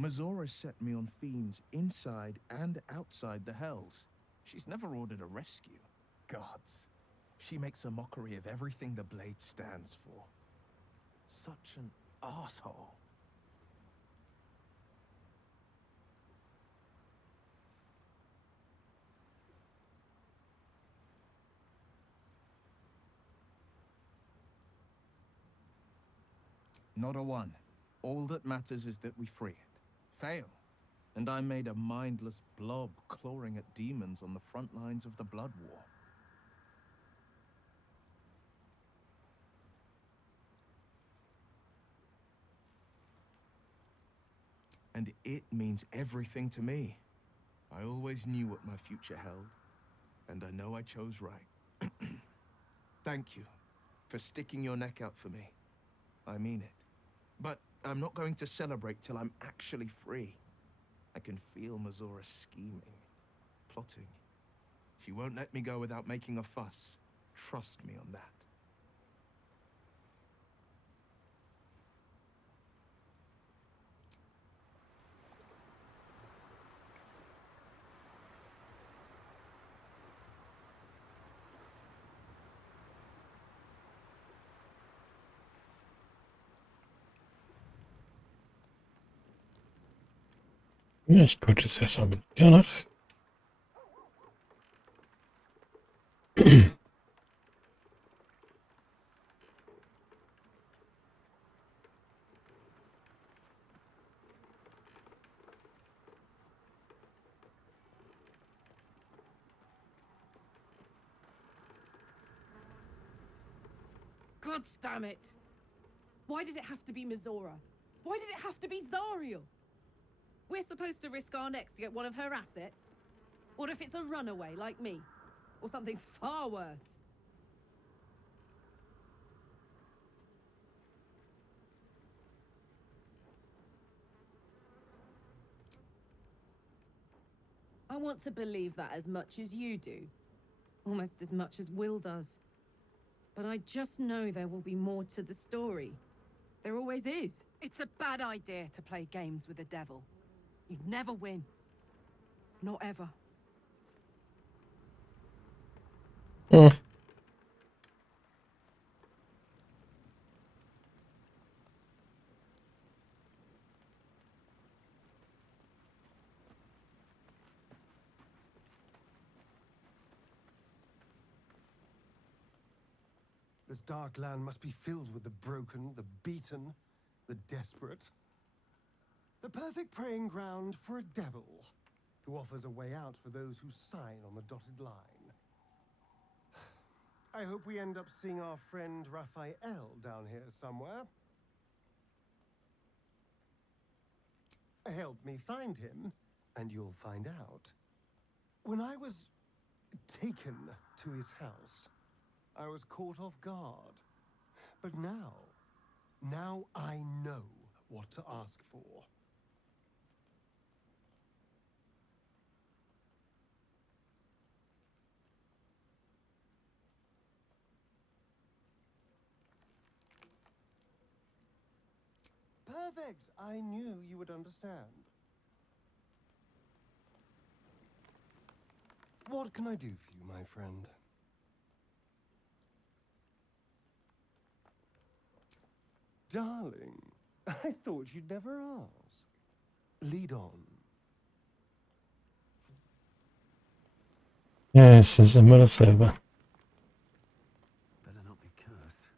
Mizora set me on fiends inside and outside the Hells. She's never ordered a rescue. Gods. She makes a mockery of everything the Blade stands for. Such an asshole. Not a one. All that matters is that we free it. Fail. And I made a mindless blob clawing at demons on the front lines of the Blood War. And it means everything to me. I always knew what my future held, and I know I chose right. Thank you for sticking your neck out for me. I mean it. But I'm not going to celebrate till I'm actually free. I can feel Mizora scheming, plotting. She won't let me go without making a fuss. Trust me on that. Ja, ich könnte es erst mal mit ja nach. God damn it! Why did it have to be Mizora? Why did it have to be Zariel? We're supposed to risk our necks to get one of her assets? What if it's a runaway like me? Or something far worse? I want to believe that as much as you do. Almost as much as Will does. But I just know there will be more to the story. There always is. It's a bad idea to play games with the devil. You'd never win. Not ever. This dark land must be filled with the broken, the beaten, the desperate. The perfect preying ground for a devil who offers a way out for those who sign on the dotted line. I hope we end up seeing our friend Raphael down here somewhere. Help me find him, and you'll find out. When I was taken to his house, I was caught off guard. But now I know what to ask for. Perfect! I knew you would understand. What can I do for you, my friend? Darling, I thought you'd never ask. Lead on. Ja, es ist immer dasselbe. Better not be cursed.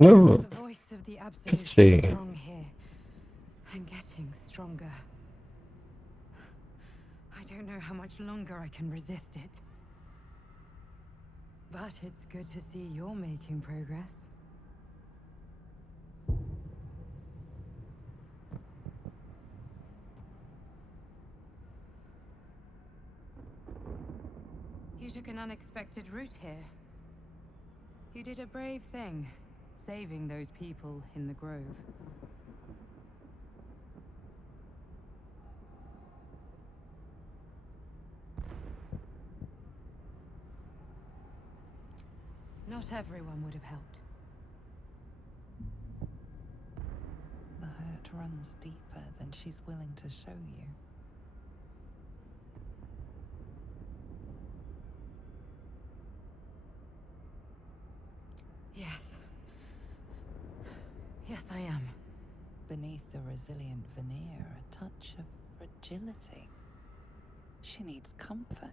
No. The voice of the Absolute Let's see. is strong here, and getting stronger. I don't know how much longer I can resist it. But it's good to see you're making progress. You took an unexpected route here. You did a brave thing, saving those people in the grove. Not everyone would have helped. The hurt runs deeper than she's willing to show you. Yes. Yes, I am. Beneath the resilient veneer, a touch of fragility. She needs comfort.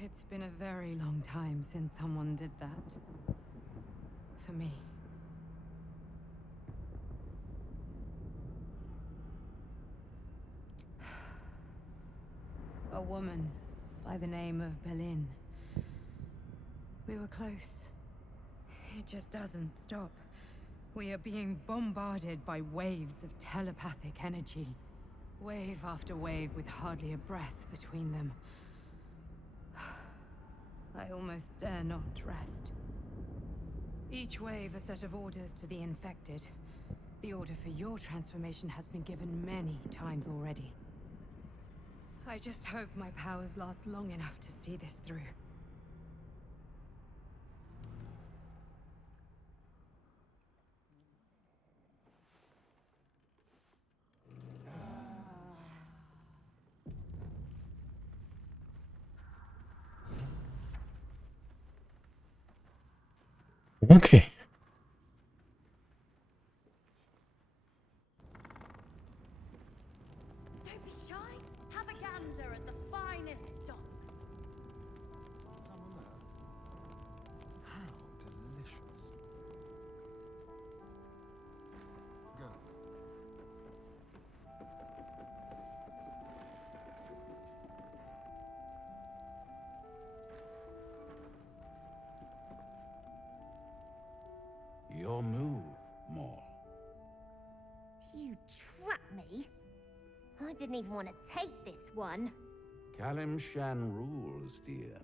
It's been a very long time since someone did that. For me. A woman by the name of Belin. We were close. It just doesn't stop. We are being bombarded by waves of telepathic energy. Wave after wave with hardly a breath between them. I almost dare not rest. Each wave a set of orders to the infected. The order for your transformation has been given many times already. I just hope my powers last long enough to see this through. Okay. Don't be shy. Have a gander at the finest stock. Someone there. How delicious. Go. didn't even want to take this one. Kalim Shan rules, dear.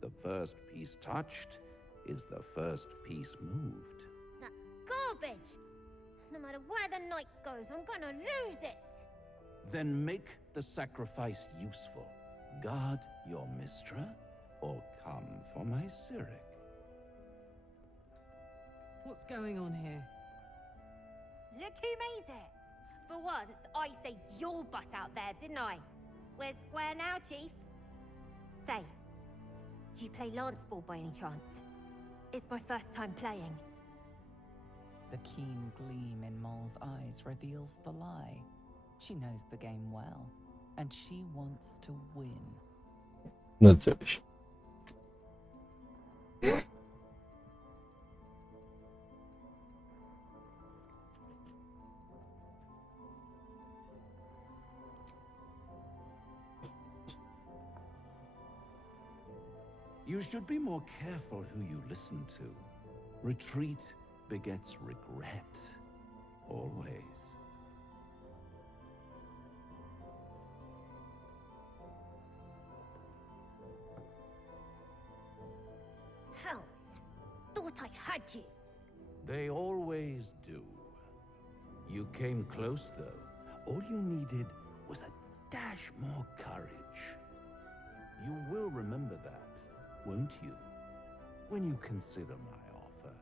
The first piece touched is the first piece moved. That's garbage! No matter where the night goes, I'm gonna lose it! Then make the sacrifice useful. Guard your Mistra, or come for my Cyric. What's going on here? Look who made it! For once, I saved your butt out there, didn't I? We're square now, Chief. Say, do you play lance ball by any chance? It's my first time playing. The keen gleam in Moll's eyes reveals the lie. She knows the game well, and she wants to win. Natürlich. You should be more careful who you listen to. Retreat begets regret. Always. Hells. Thought I had you. They always do. You came close, though. All you needed was a dash more courage. You will remember that, won't you? When you consider my offer.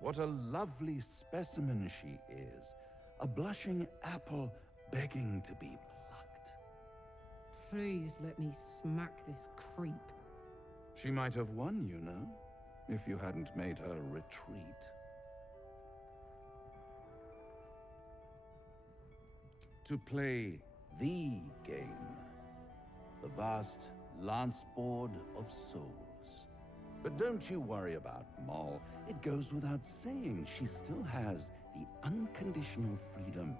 What a lovely specimen she is. A blushing apple begging to be plucked. Please let me smack this creep. She might have won, you know, if you hadn't made her retreat. To play the game, the vast lance board of souls. But don't you worry about Moll. It goes without saying she still has the unconditional freedom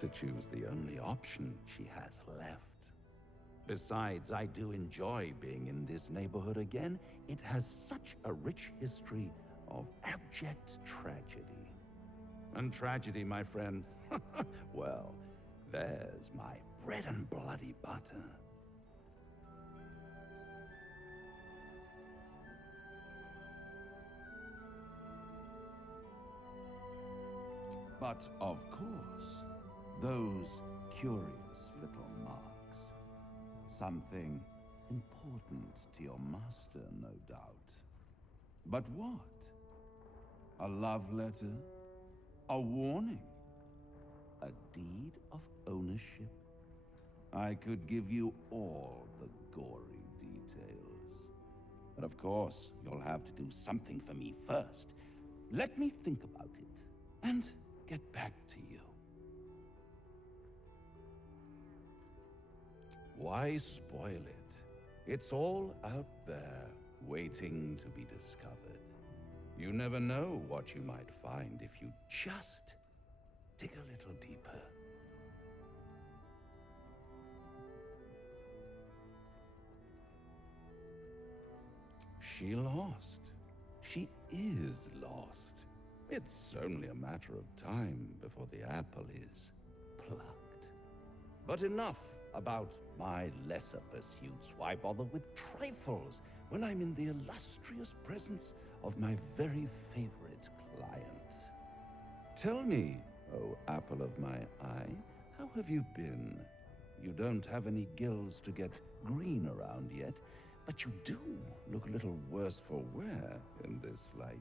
to choose the only option she has left. Besides, I do enjoy being in this neighborhood again. It has such a rich history of abject tragedy. And tragedy, my friend, well, there's my bread and bloody butter. But of course, those curious little marks. Something important to your master, no doubt. But what? A love letter? A warning? A deed of ownership? I could give you all the gory details. But of course, you'll have to do something for me first. Let me think about it, and get back to you. Why spoil it? It's all out there, waiting to be discovered. You never know what you might find if you just dig a little deeper. She lost. She is lost. It's only a matter of time before the apple is plucked. But enough about my lesser pursuits. Why bother with trifles when I'm in the illustrious presence of my very favorite client? Tell me, oh apple of my eye, how have you been? You don't have any gills to get green around yet, but you do look a little worse for wear in this light.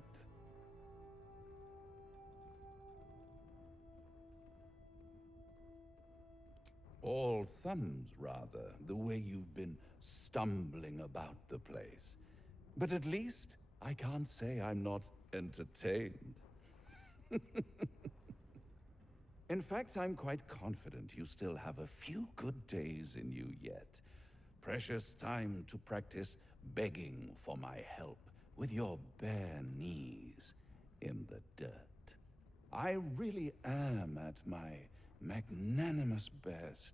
All thumbs, rather, the way you've been stumbling about the place. But at least I can't say I'm not entertained. In fact, I'm quite confident you still have a few good days in you yet. Precious time to practice begging for my help with your bare knees in the dirt. I really am at my magnanimous best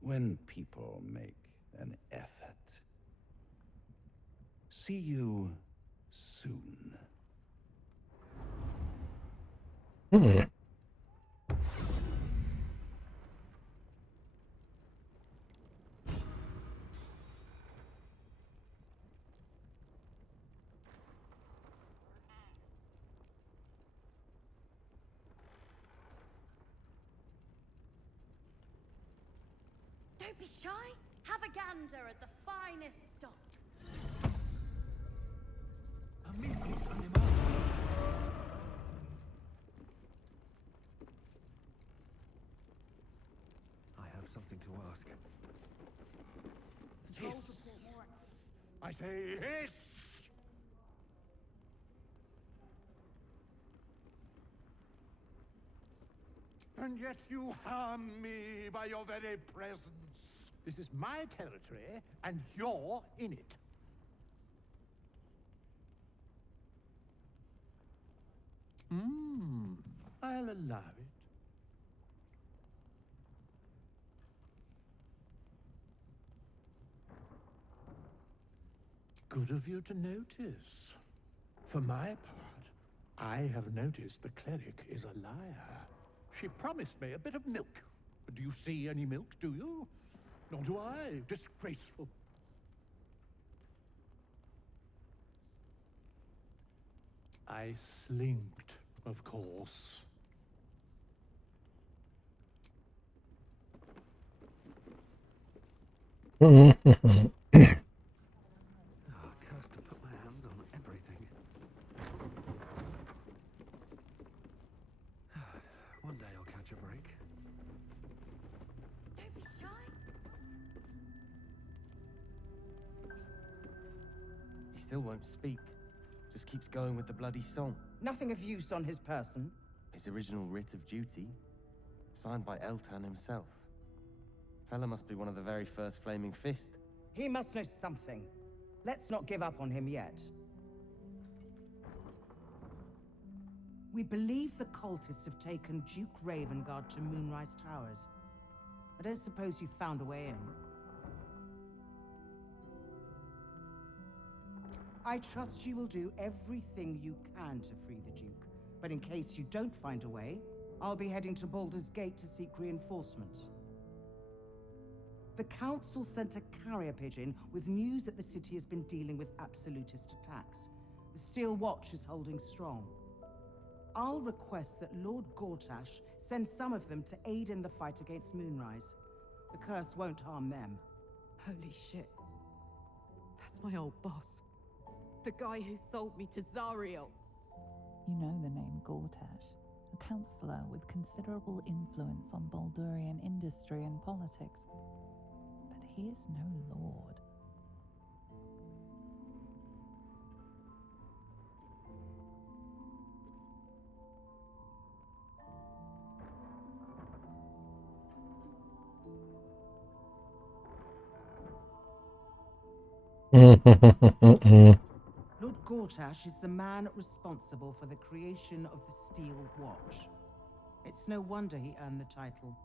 when people make an effort. See you soon. Hmm. Don't be shy. Have a gander at the finest stock. I have something to ask. I say hiss! And yet you harm me by your very presence. This is my territory, and you're in it. I'll allow it. Good of you to notice. For my part, I have noticed the cleric is a liar. She promised me a bit of milk. But do you see any milk, do you? Nor do I. Disgraceful. I slinked, of course. Cursed to put my hands on everything. One day I'll catch a break. Don't be shy. He still won't speak. Just keeps going with the bloody song. Nothing of use on his person. His original writ of duty, signed by Eltan himself. Fella must be one of the very first Flaming Fist. He must know something. Let's not give up on him yet. We believe the cultists have taken Duke Ravengard to Moonrise Towers. I don't suppose you found a way in. I trust you will do everything you can to free the Duke. But in case you don't find a way, I'll be heading to Baldur's Gate to seek reinforcements. The Council sent a carrier pigeon with news that the city has been dealing with absolutist attacks. The Steel Watch is holding strong. I'll request that Lord Gortash send some of them to aid in the fight against Moonrise. The curse won't harm them. Holy shit. That's my old boss. The guy who sold me to Zariel. You know the name Gortash, a councillor with considerable influence on Baldurian industry and politics. But he is no lord. Lord Gortash is the man responsible for the creation of the Steel Watch. It's no wonder he earned the title.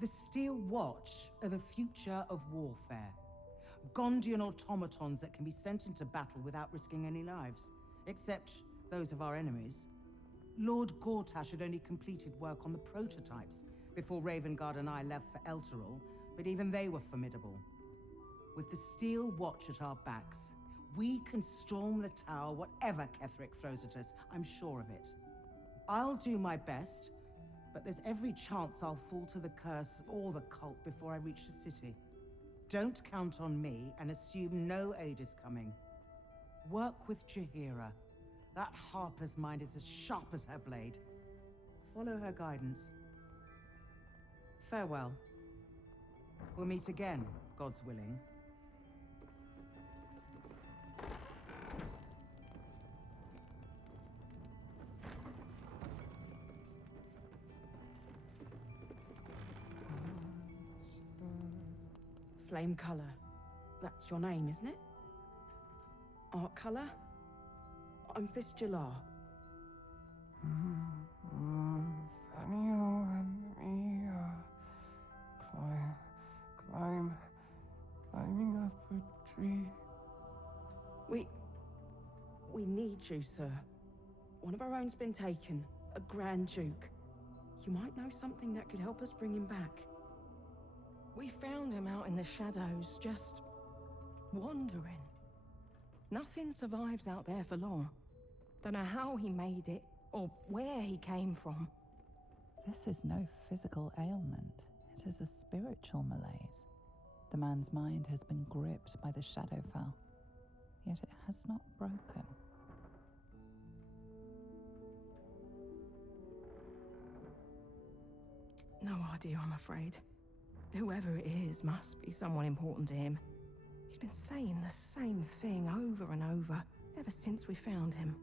The Steel Watch are the future of warfare. Gondian automatons that can be sent into battle without risking any lives, except those of our enemies. Lord Gortash had only completed work on the prototypes before Ravengard and I left for Elturel, but even they were formidable. With the Steel Watch at our backs, we can storm the tower whatever Ketheric throws at us, I'm sure of it. I'll do my best, but there's every chance I'll fall to the curse or the cult before I reach the city. Don't count on me and assume no aid is coming. Work with Jaheira. That Harper's mind is as sharp as her blade. Follow her guidance. Farewell. We'll meet again, God's willing. Flame color. That's your name, isn't it? Art color? I'm Fistula. Nathaniel and me climbing up a tree. We need you, sir. one of our own's been taken. A Grand Duke. You might know something that could help us bring him back. We found him out in the shadows, just wandering. Nothing survives out there for long. Don't know how he made it, or where he came from. This is no physical ailment. It is a spiritual malaise. The man's mind has been gripped by the Shadowfell, yet it has not broken. No idea, I'm afraid. Whoever it is must be someone important to him. He's been saying the same thing over and over, ever since we found him.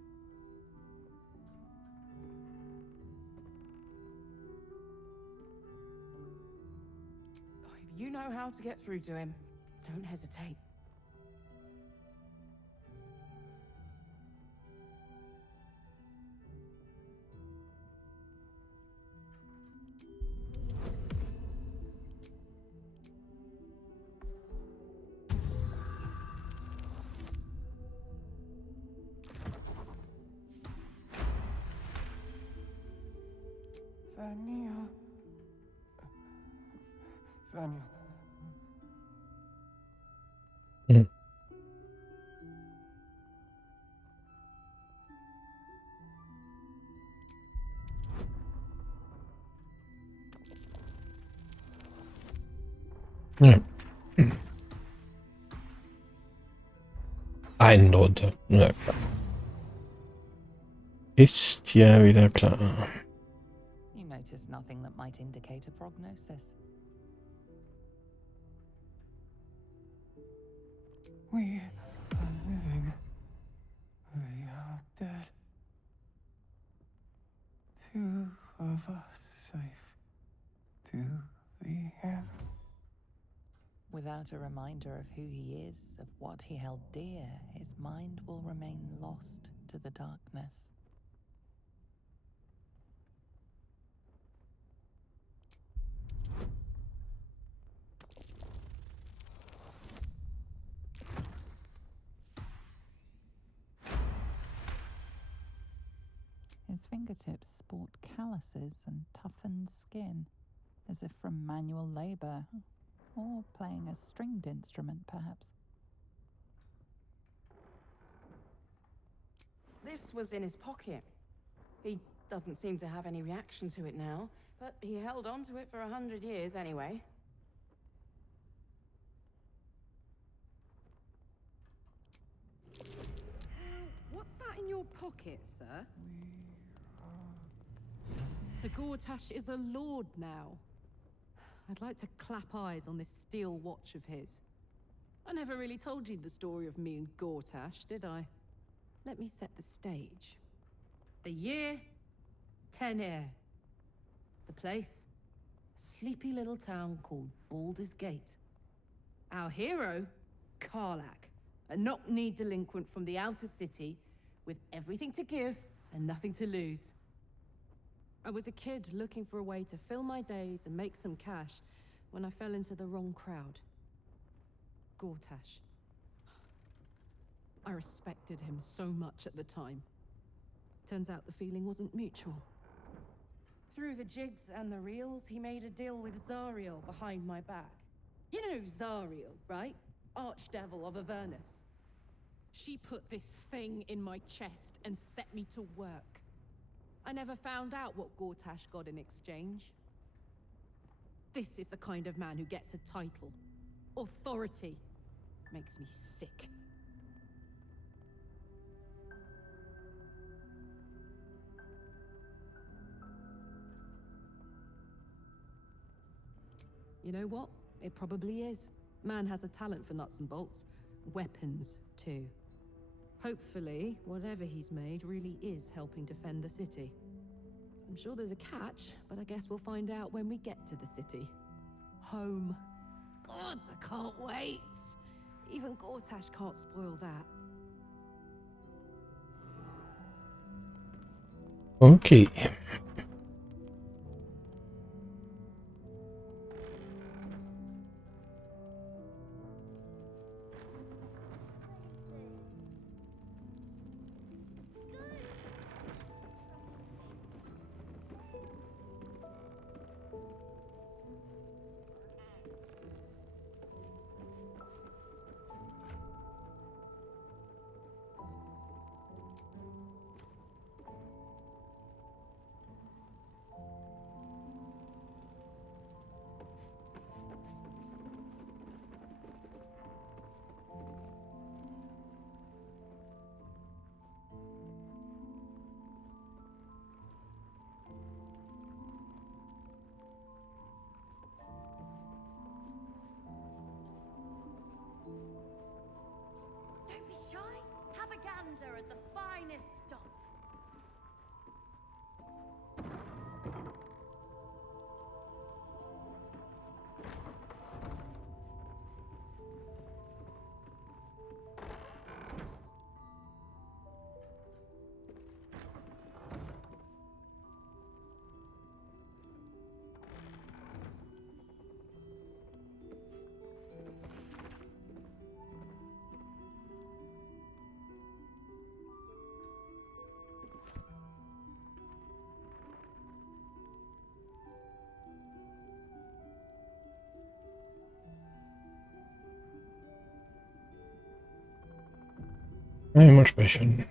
If you know how to get through to him, don't hesitate. Daniel. Einlorde. Na klar. Ist ja wieder klar. You notice nothing that might indicate a prognosis. We are living. They are dead. Two of us safe to the end. Without a reminder of who he is, of what he held dear, his mind will remain lost to the darkness. His fingertips sport calluses and toughened skin, as if from manual labor, or playing a stringed instrument, perhaps. This was in his pocket. He doesn't seem to have any reaction to it now, but he held on to it for 100 years anyway. What's that in your pocket, sir? Sir Gortash is a lord now. I'd like to clap eyes on this steel watch of his. I never really told you the story of me and Gortash, did I? Let me set the stage. The year, Tenir. The place, a sleepy little town called Baldur's Gate. Our hero, Karlach, a knock-knee delinquent from the outer city, with everything to give and nothing to lose. I was a kid looking for a way to fill my days and make some cash when I fell into the wrong crowd. Gortash. I respected him so much at the time. Turns out the feeling wasn't mutual. Through the jigs and the reels, he made a deal with Zariel behind my back. You know Zariel, right? Archdevil of Avernus. She put this thing in my chest and set me to work. I never found out what Gortash got in exchange. This is the kind of man who gets a title. Authority. Makes me sick. You know what? It probably is. Man has a talent for nuts and bolts. Weapons, too. Hopefully, whatever he's made really is helping defend the city. I'm sure there's a catch, but I guess we'll find out when we get to the city. Home. Gods, I can't wait! Even Gortash can't spoil that. Okay. delivered the finest stock. Einmal speichern.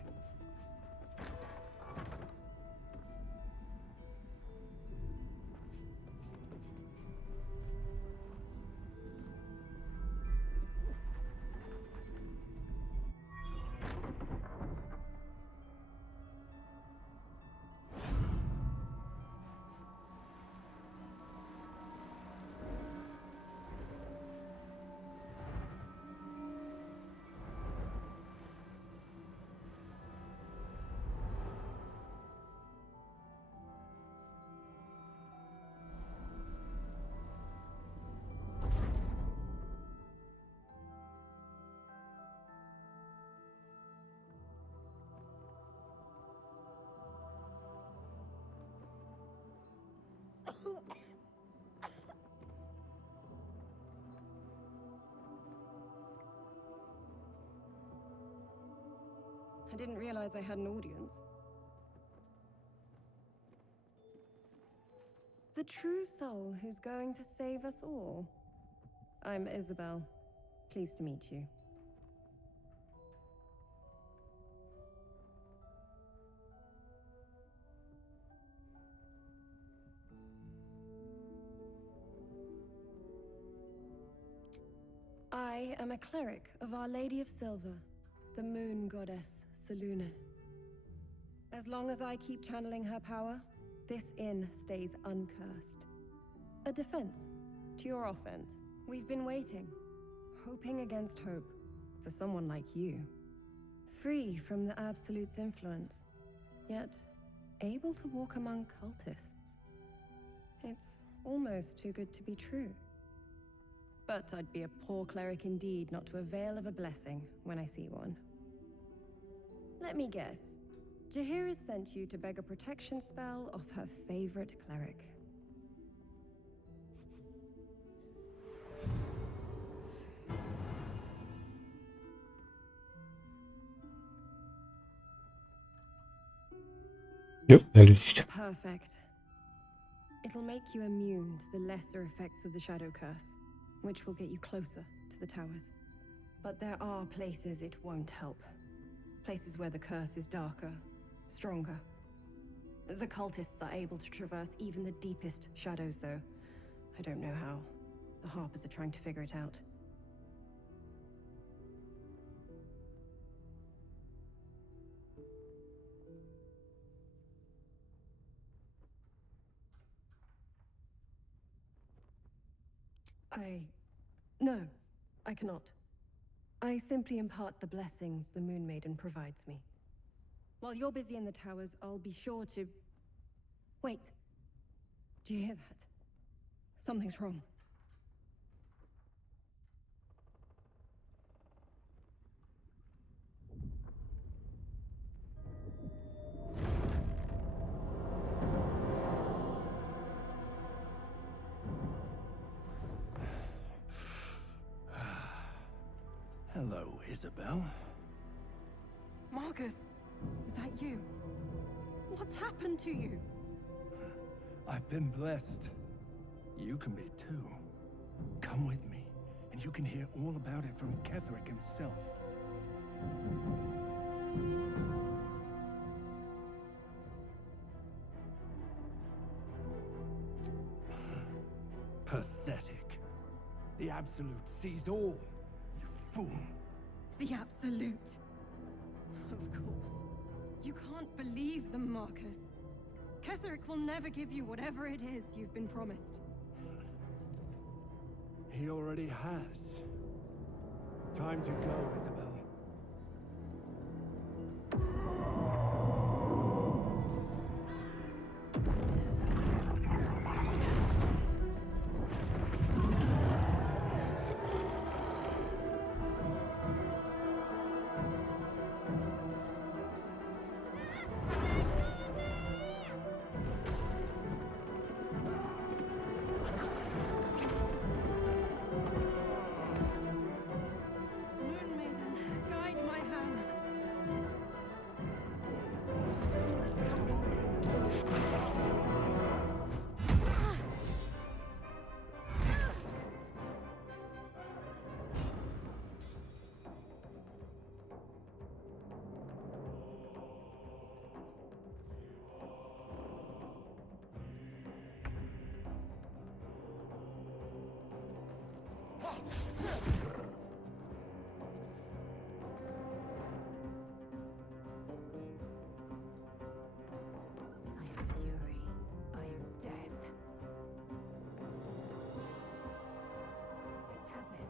I didn't realize I had an audience. The true soul who's going to save us all. I'm Isabel. Pleased to meet you. I am a cleric of Our Lady of Silver, the moon goddess Selûne. As long as I keep channeling her power, this inn stays uncursed. A defense to your offense. We've been waiting, hoping against hope, for someone like you. Free from the Absolute's influence, yet able to walk among cultists. It's almost too good to be true. But I'd be a poor cleric indeed not to avail of a blessing when I see one. Let me guess. Jaheira has sent you to beg a protection spell off her favorite cleric. Yep, erledigt. Perfect. It'll make you immune to the lesser effects of the Shadow Curse, which will get you closer to the towers. But there are places it won't help. Places where the curse is darker, stronger. The cultists are able to traverse even the deepest shadows, though. I don't know how. The Harpers are trying to figure it out. No, I cannot. I simply impart the blessings the Moon Maiden provides me. While you're busy in the towers, I'll be sure to... Wait. Do you hear that? Something's wrong. Hello, Isabel. Marcus, is that you? What's happened to you? I've been blessed. You can be too. Come with me, and you can hear all about it from Ketheric himself. Pathetic. The Absolute sees all. You fool. The Absolute. Of course. You can't believe them, Marcus. Ketheric will never give you whatever it is you've been promised. He already has. Time to go, Isabel. Moon Maiden, guide my hand. I am fury. I am death. It has it.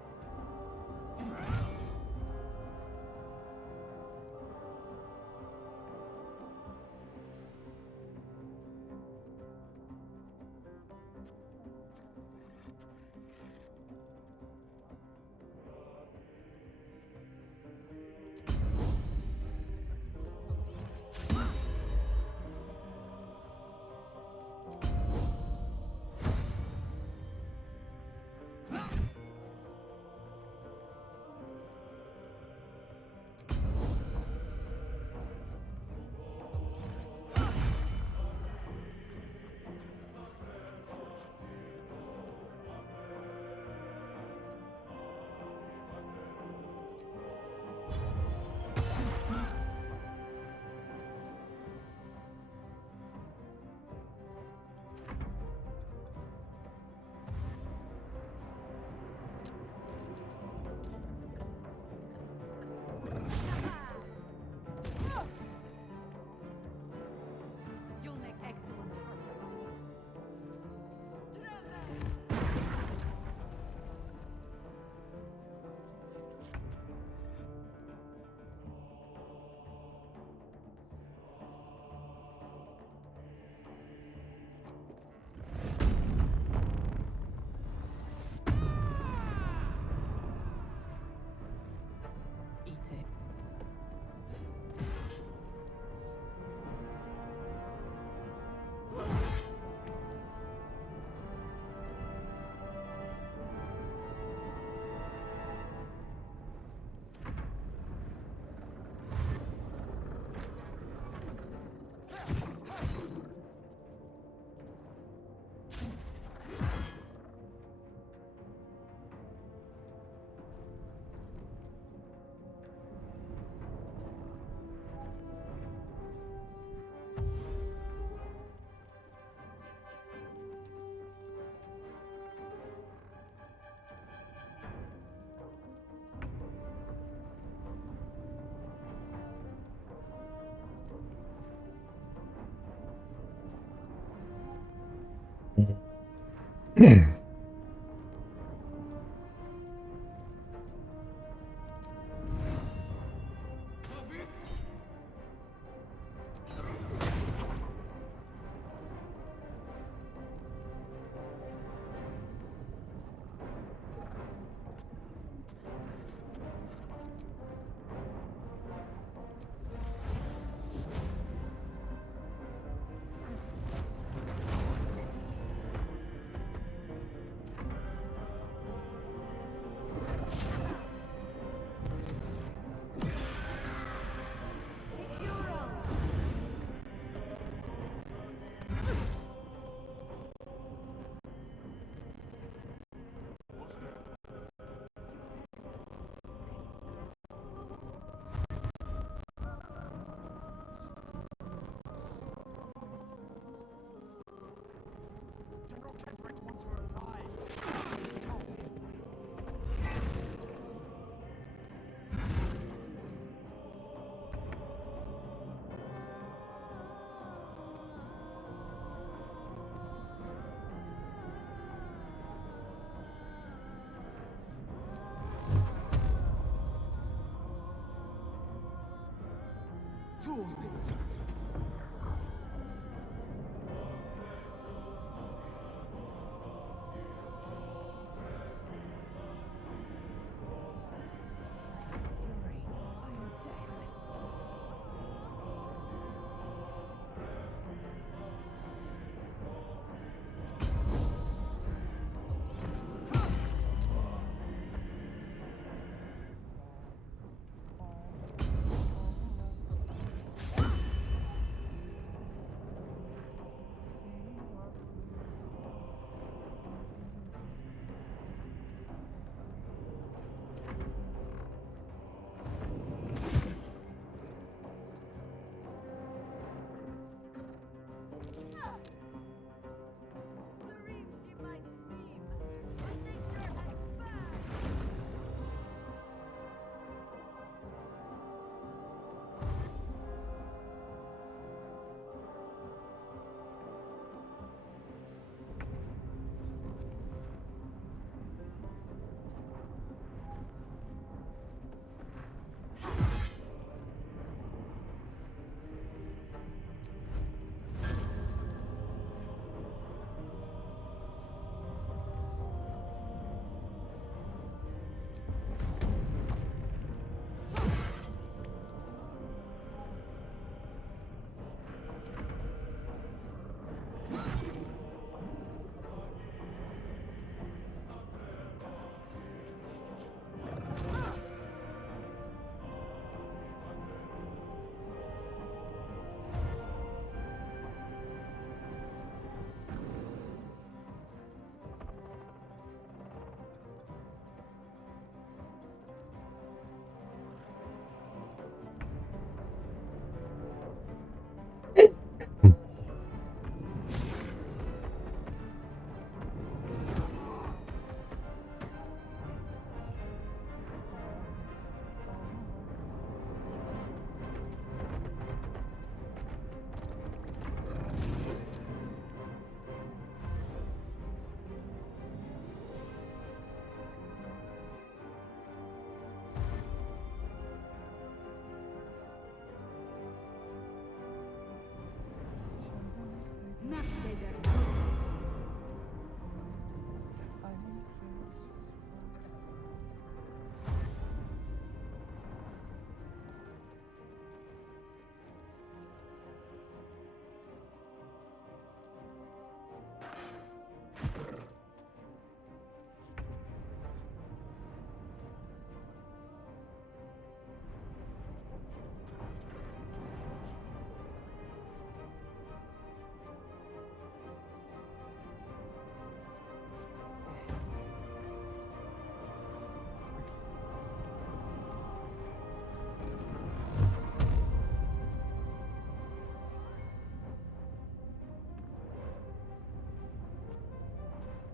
You'll make excellent fertilizer. Eat it.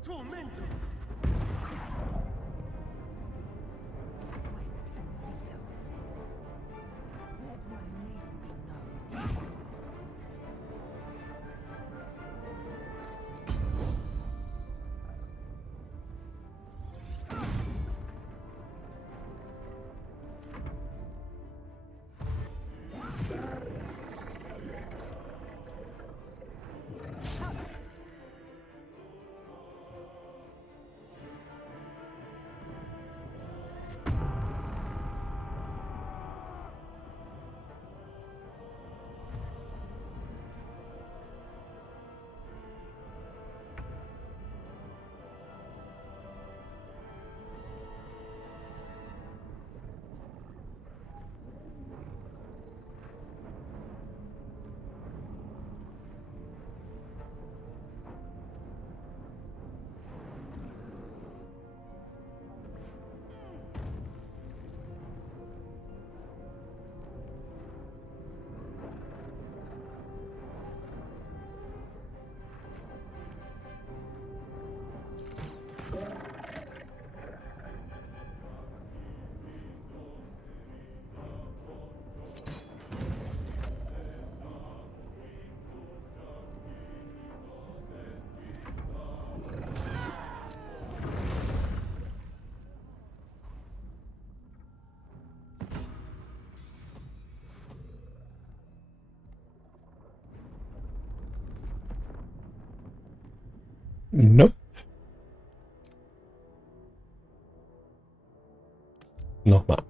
Tormented! Nope. Nochmal.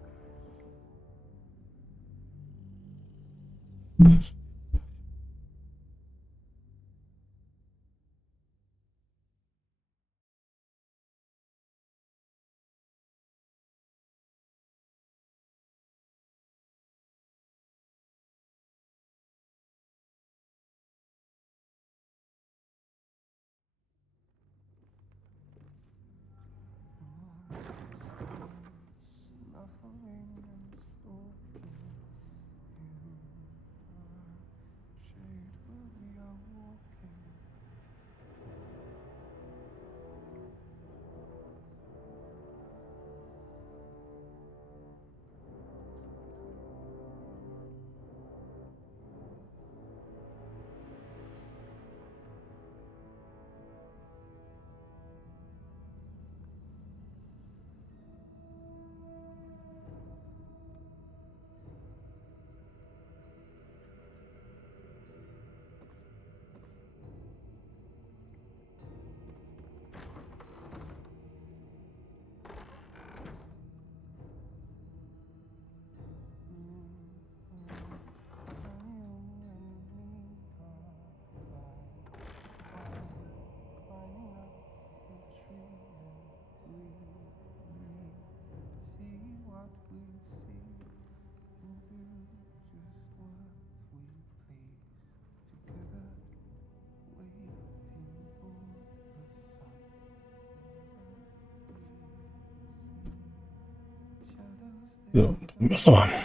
So, was wir.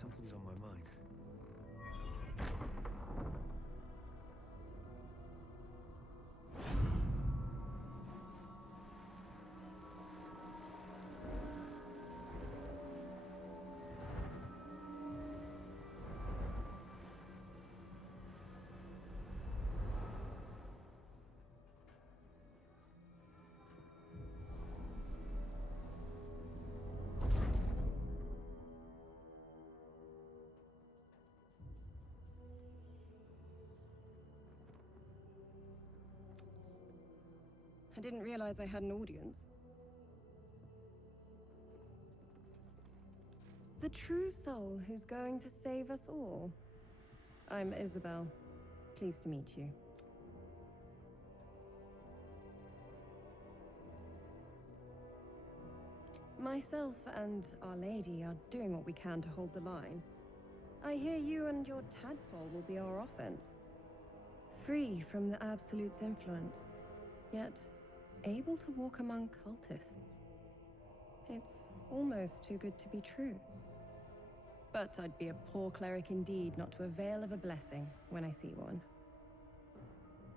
Something's on I didn't realize I had an audience. The true soul who's going to save us all. I'm Isabel. Pleased to meet you. Myself and Our Lady are doing what we can to hold the line. I hear you and your tadpole will be our offense. Free from the Absolute's influence, yet able to walk among cultists. It's almost too good to be true. But I'd be a poor cleric indeed not to avail of a blessing when I see one.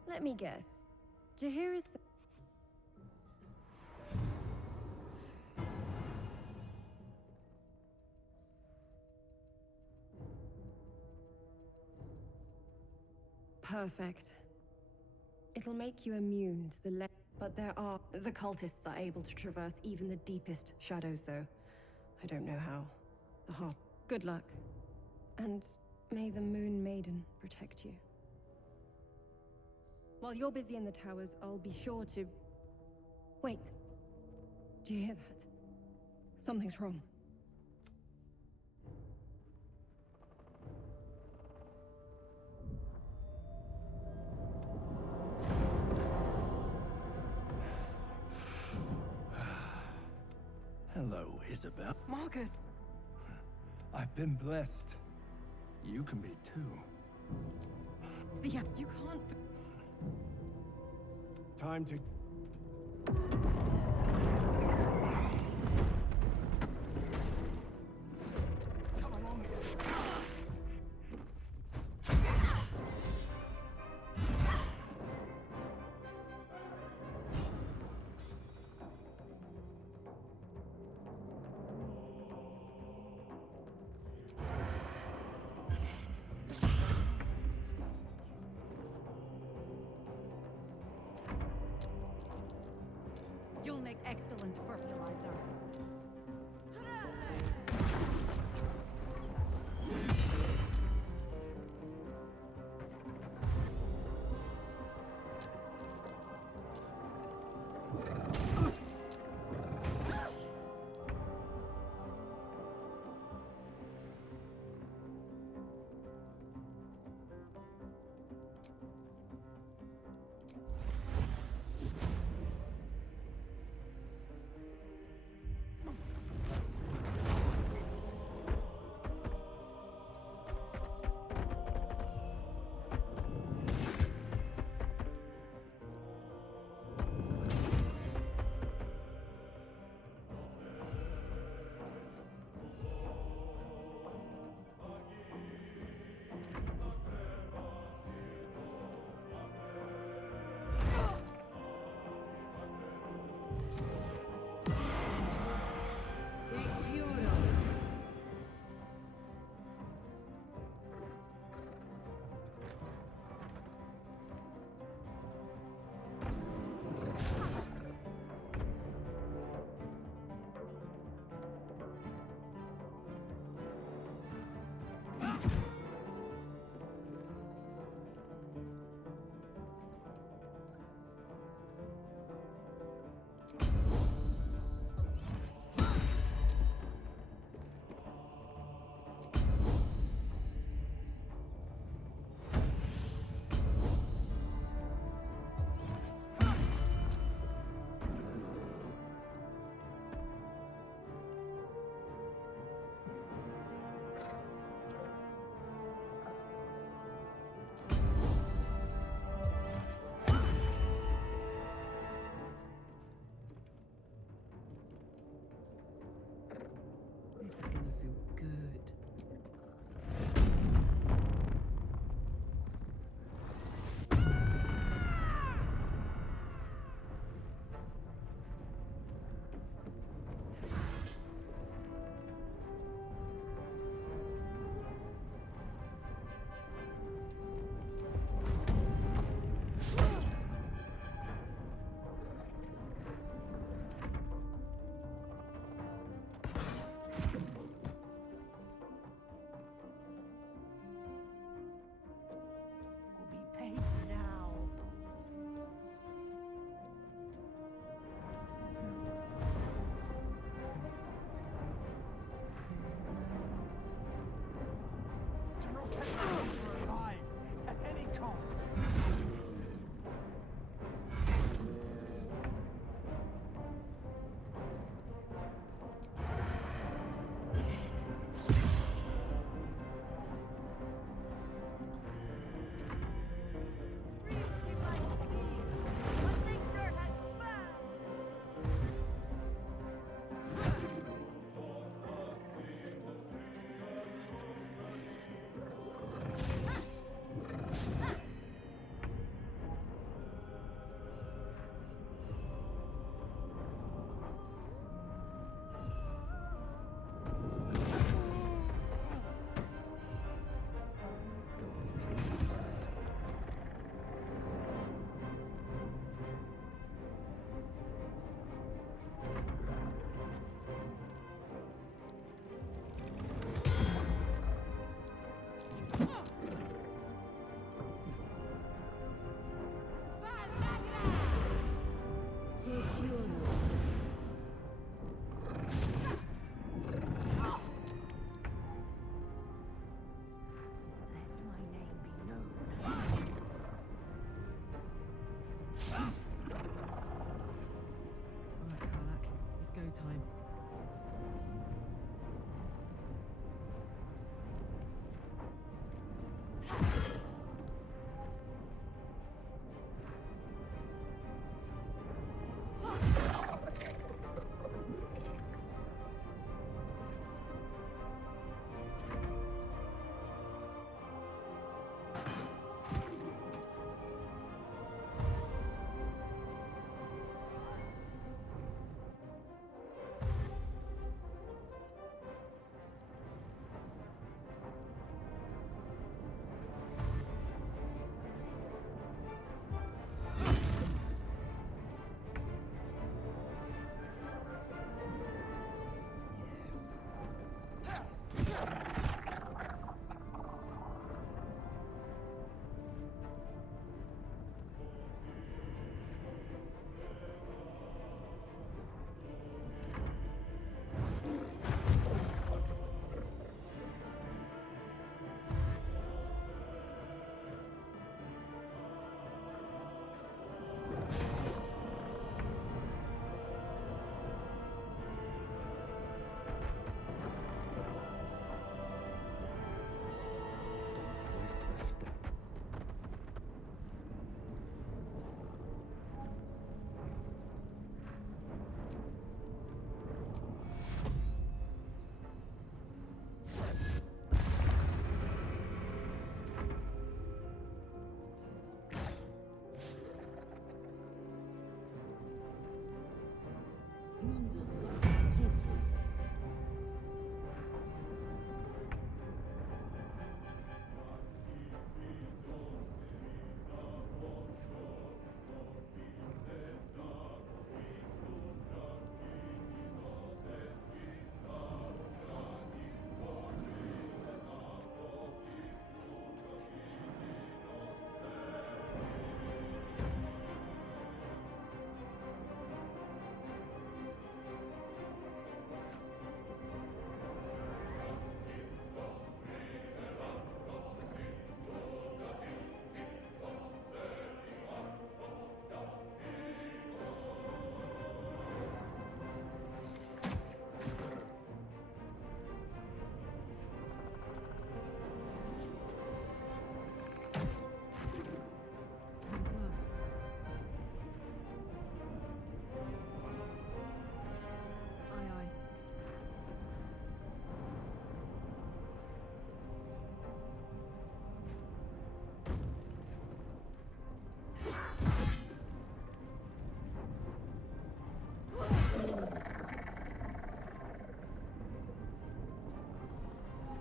Let me guess. Jahir is... Perfect. It'll make you immune to the but the cultists are able to traverse even the deepest shadows, though. I don't know how. Good luck. And may the Moon Maiden protect you. While you're busy in the towers, I'll be sure to... Wait. Do you hear that? Something's wrong. Hello, Isabel. Marcus! I've been blessed. You can be too. Yeah, you can't... Time to... Come along. You'll make excellent fertilizer. time.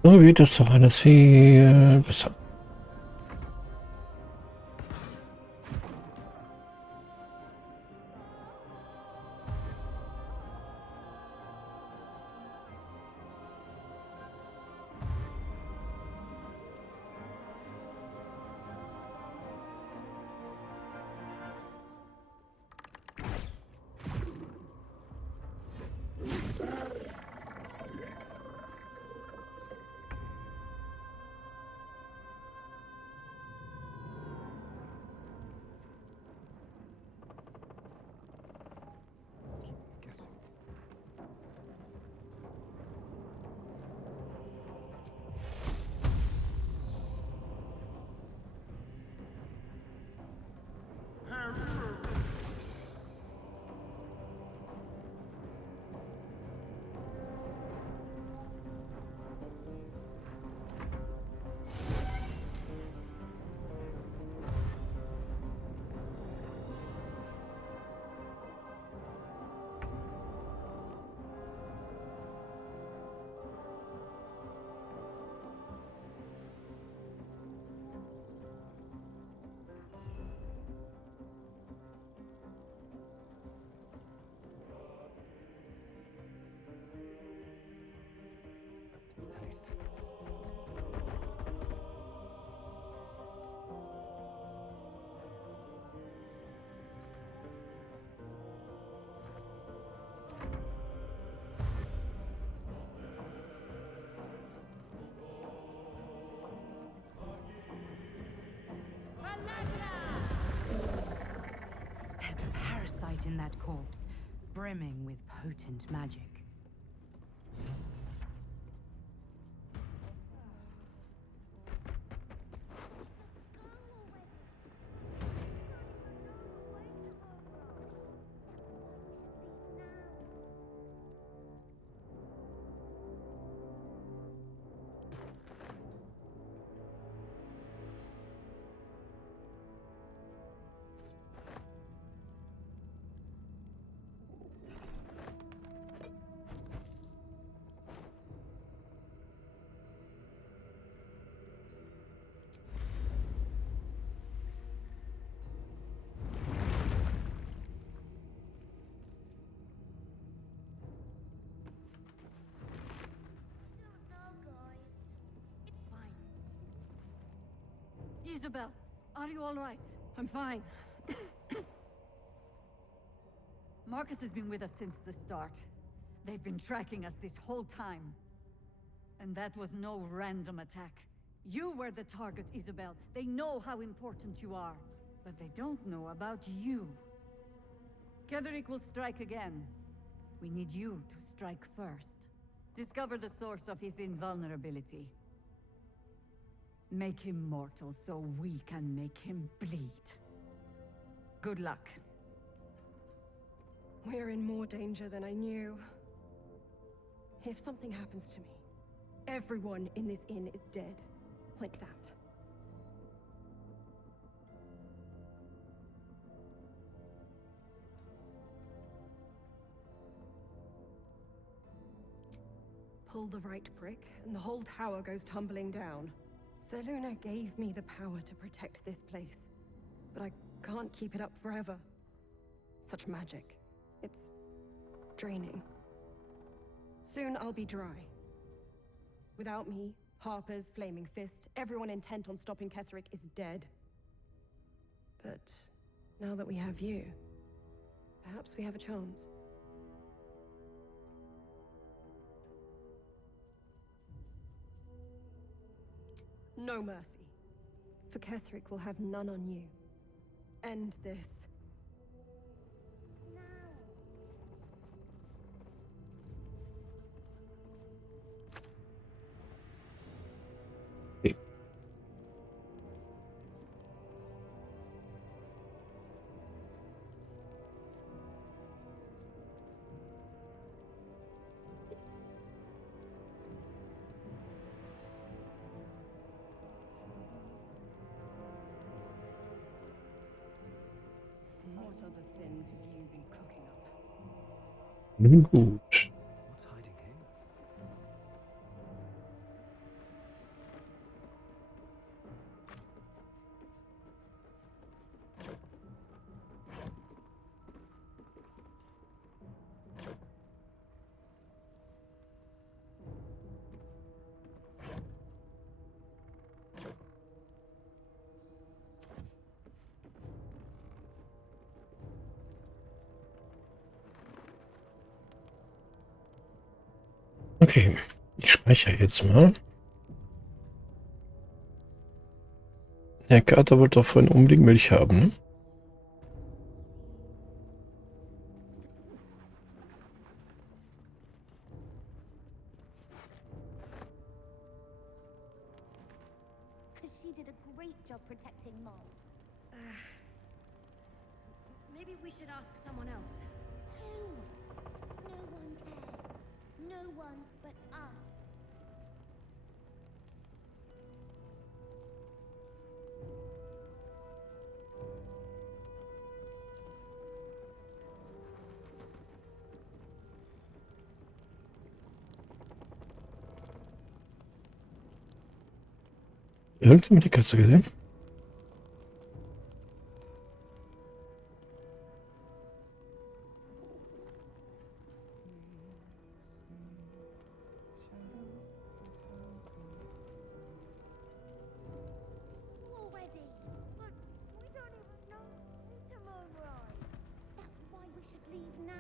So wird das doch alles viel besser. There's a parasite in that corpse. brimming with potent magic. Isabel, are you all right? I'm fine. Marcus has been with us since the start. They've been tracking us this whole time. And that was no random attack. You were the target, Isabel. They know how important you are. But they don't know about you. Ketheric will strike again. We need you to strike first. Discover the source of his invulnerability. Make him mortal so we can make him bleed. Good luck. We're in more danger than I knew. If something happens to me, everyone in this inn is dead. Like that. Pull the right brick, and the whole tower goes tumbling down. Selûne gave me the power to protect this place, but I can't keep it up forever. Such magic. It's draining. Soon I'll be dry. Without me, Harper's Flaming Fist, everyone intent on stopping Ketheric is dead. But now that we have you, perhaps we have a chance. No mercy. For Ketheric will have none on you. End this. What other sins have you been cooking up? Nun gut. What's hiding here? Okay, ich speichere jetzt mal. Der Kater wollte doch vorhin unbedingt Milch haben, ne? Because she did a great job protecting Mom. Maybe we should ask someone else. Who? No one cares. No one but us. Irgendjemand die Katze gesehen? Already? But we don't even know it's moonrise. That's why we should leave now.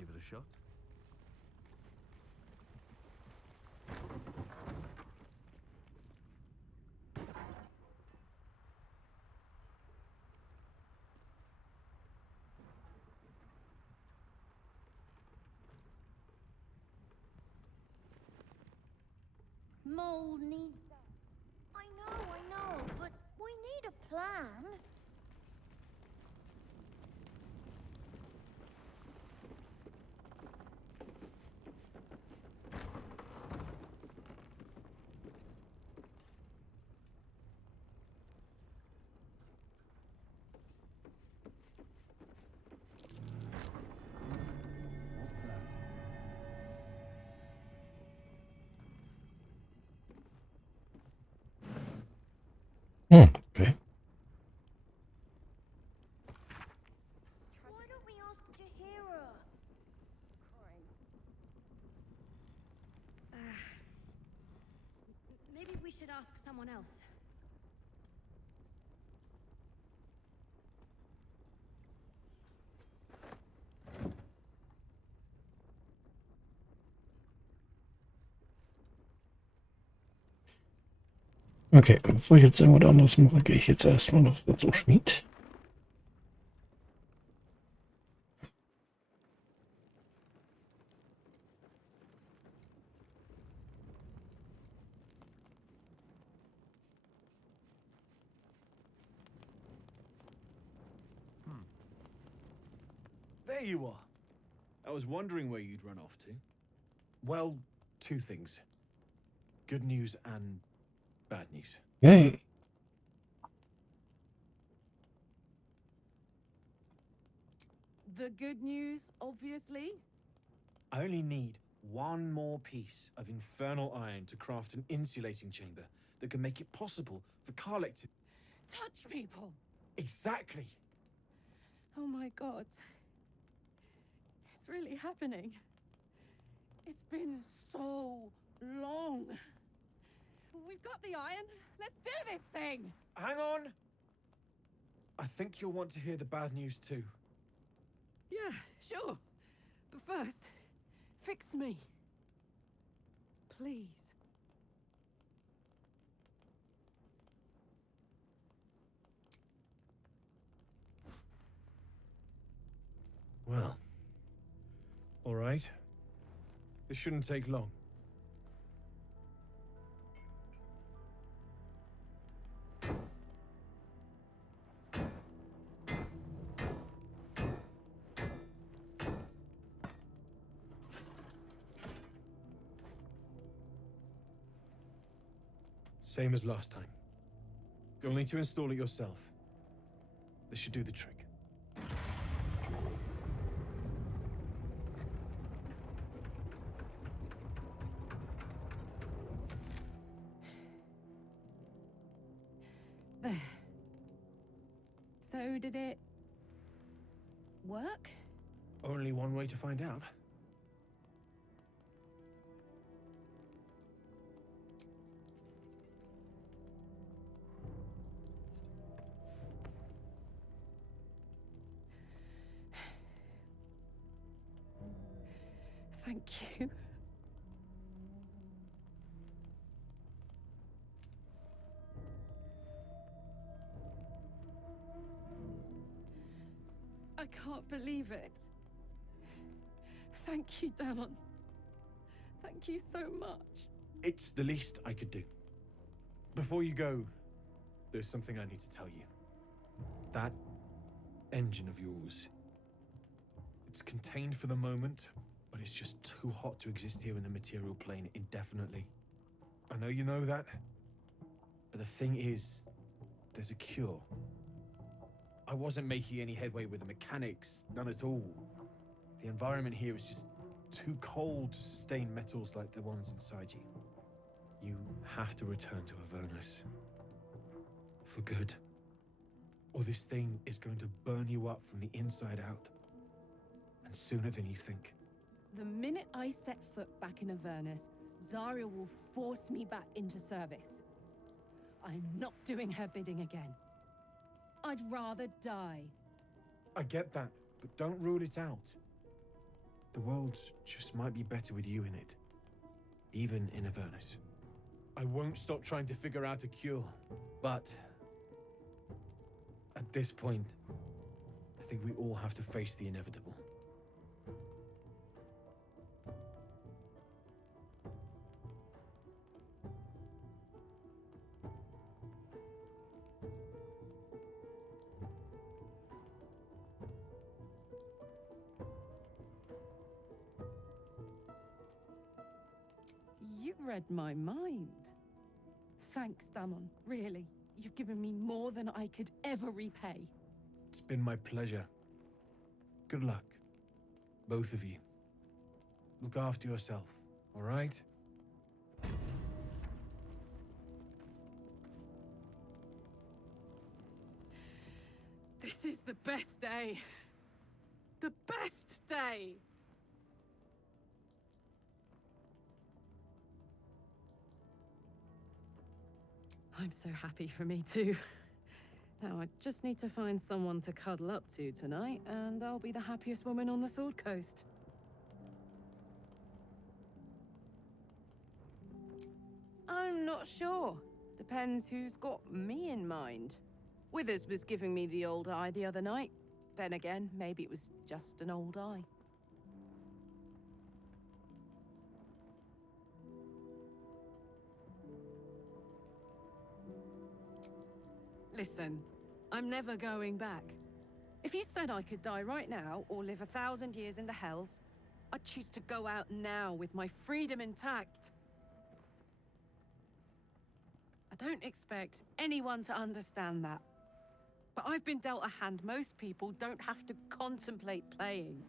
give it a shot? Mole needs that. I know, but we need a plan. Okay. Why don't we ask Jahira? Maybe we should ask someone else. Okay, bevor ich jetzt irgendwas anderes mache, gehe ich jetzt erstmal noch zum Schmied. There you are. I was wondering where you'd run off to. Well, two things. Good news and bad news. Yay. The good news, obviously. I only need one more piece of infernal iron to craft an insulating chamber that can make it possible for Karlek to Touch people. Exactly. Oh my god. It's really happening. It's been so long. We've got the iron. Let's do this thing. Hang on. I think you'll want to hear the bad news too. Yeah, sure. But first, fix me. Please. Well. All right. This shouldn't take long. Same as last time. You'll need to install it yourself. This should do the trick. There. So did it work? Only one way to find out. Thank you. I can't believe it. Thank you, Damon. Thank you so much. It's the least I could do. Before you go, there's something I need to tell you. That engine of yours, it's contained for the moment, but it's just too hot to exist here in the material plane indefinitely. I know you know that, but the thing is, there's a cure. I wasn't making any headway with the mechanics, none at all. The environment here is just too cold to sustain metals like the ones inside you. You have to return to Avernus. For good. Or this thing is going to burn you up from the inside out. And sooner than you think. The minute I set foot back in Avernus, Zarya will force me back into service. I'm not doing her bidding again. I'd rather die. I get that, but don't rule it out. The world just might be better with you in it. Even in Avernus. I won't stop trying to figure out a cure, but at this point, I think we all have to face the inevitable. You read my mind. Thanks, Damon. Really, you've given me more than I could ever repay. It's been my pleasure. Good luck, both of you. Look after yourself, all right? This is the best day. The best day! I'm so happy for me too. Now I just need to find someone to cuddle up to tonight, and I'll be the happiest woman on the Sword Coast. I'm not sure. Depends who's got me in mind. Withers was giving me the old eye the other night. Then again, maybe it was just an old eye. Listen, I'm never going back. If you said I could die right now, or live 1,000 years in the Hells, I'd choose to go out now with my freedom intact. I don't expect anyone to understand that. But I've been dealt a hand most people don't have to contemplate playing.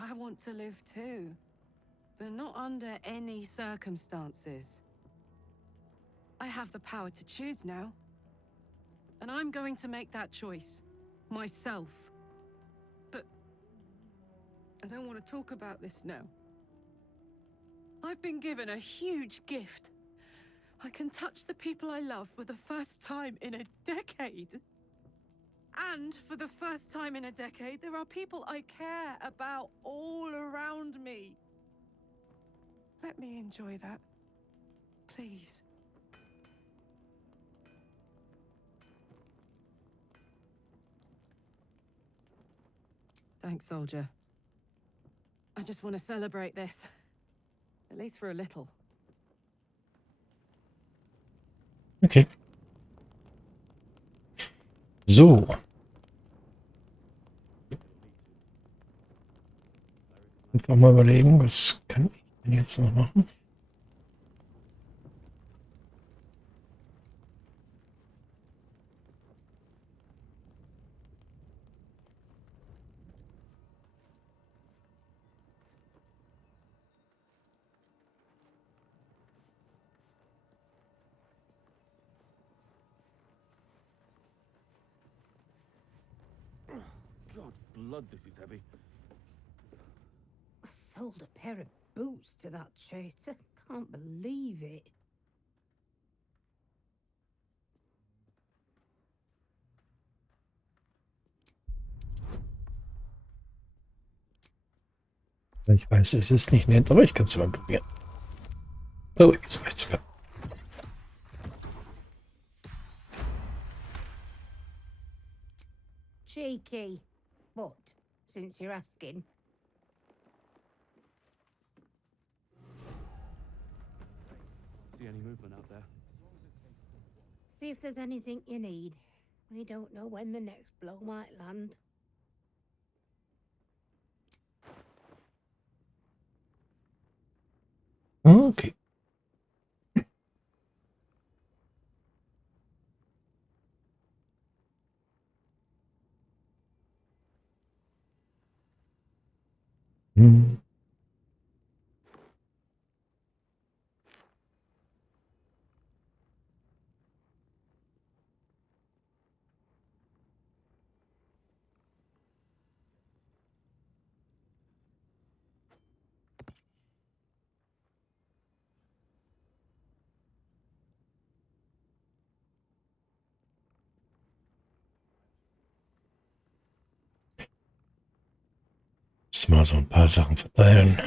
I want to live too, but not under any circumstances. I have the power to choose now. And I'm going to make that choice. Myself. But I don't want to talk about this now. I've been given a huge gift. I can touch the people I love for the first time in a decade. And for the first time in a decade, there are people I care about all around me. Let me enjoy that. Please. Thanks, soldier. I just want to celebrate this. At least for a little. Okay. So. Einfach mal überlegen, was kann ich denn jetzt noch machen? God's blood, this is heavy. I sold a pair of boots to that traitor. Can't believe it. Ich weiß, es ist nicht nett, aber ich kann es mal probieren. Oh, jetzt reicht's sogar. Cheeky. What? Since you're asking. See any movement out there? See if there's anything you need. We don't know when the next blow might land. Okay. Hm. mal so ein paar Sachen verteilen.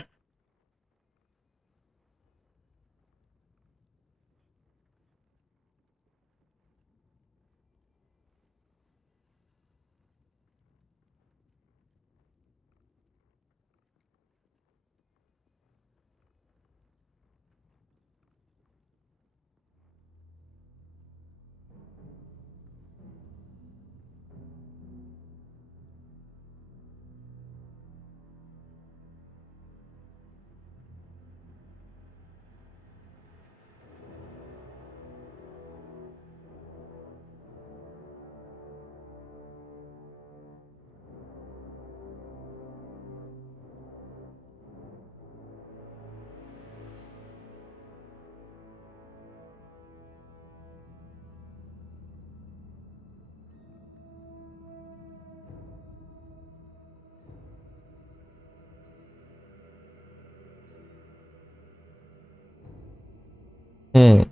Hm.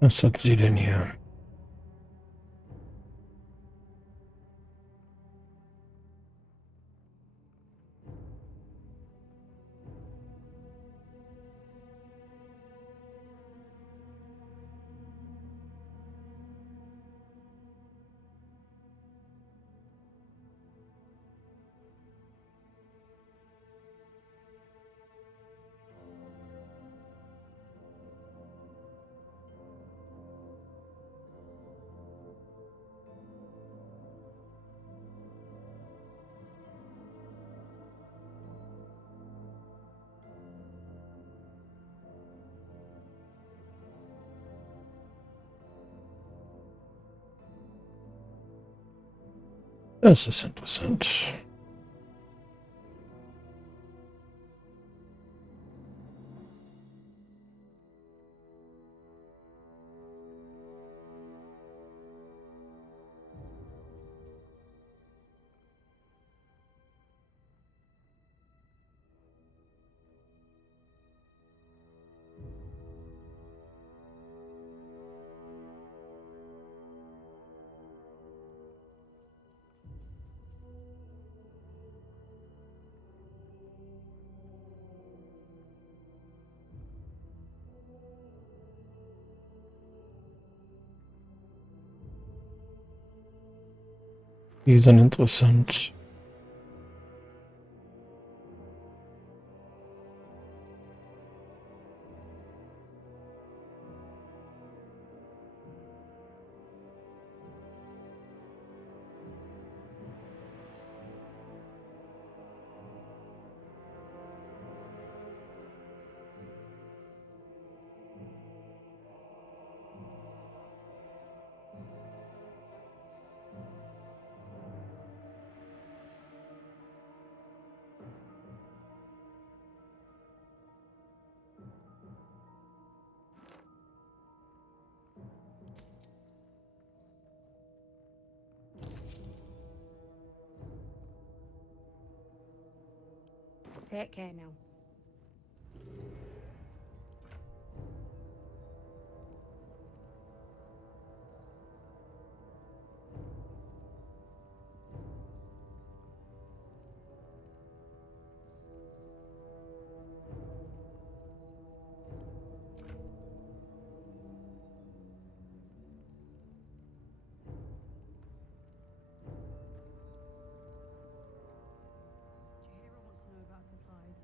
Was hat sie denn hier? Das ist interessant. Die sind interessant. Take care now. Chihiro wants to know about supplies.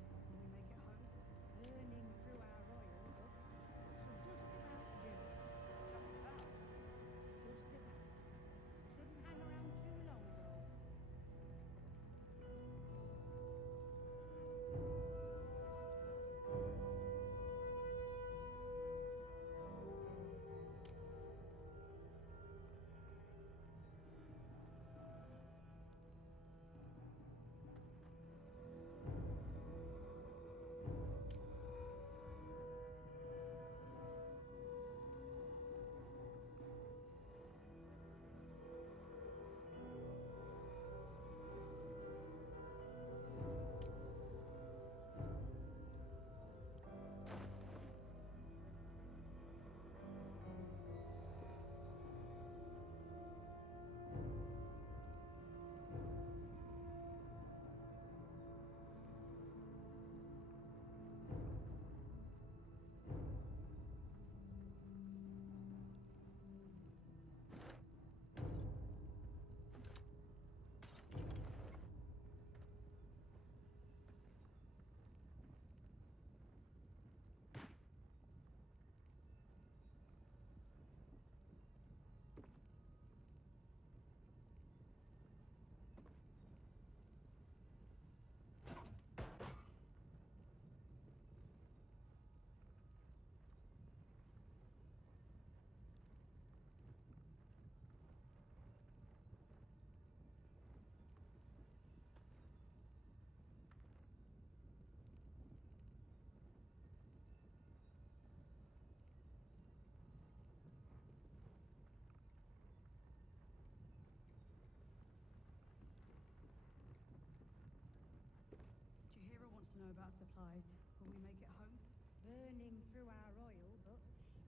otherwise, will we make it home? Burning through our oil, but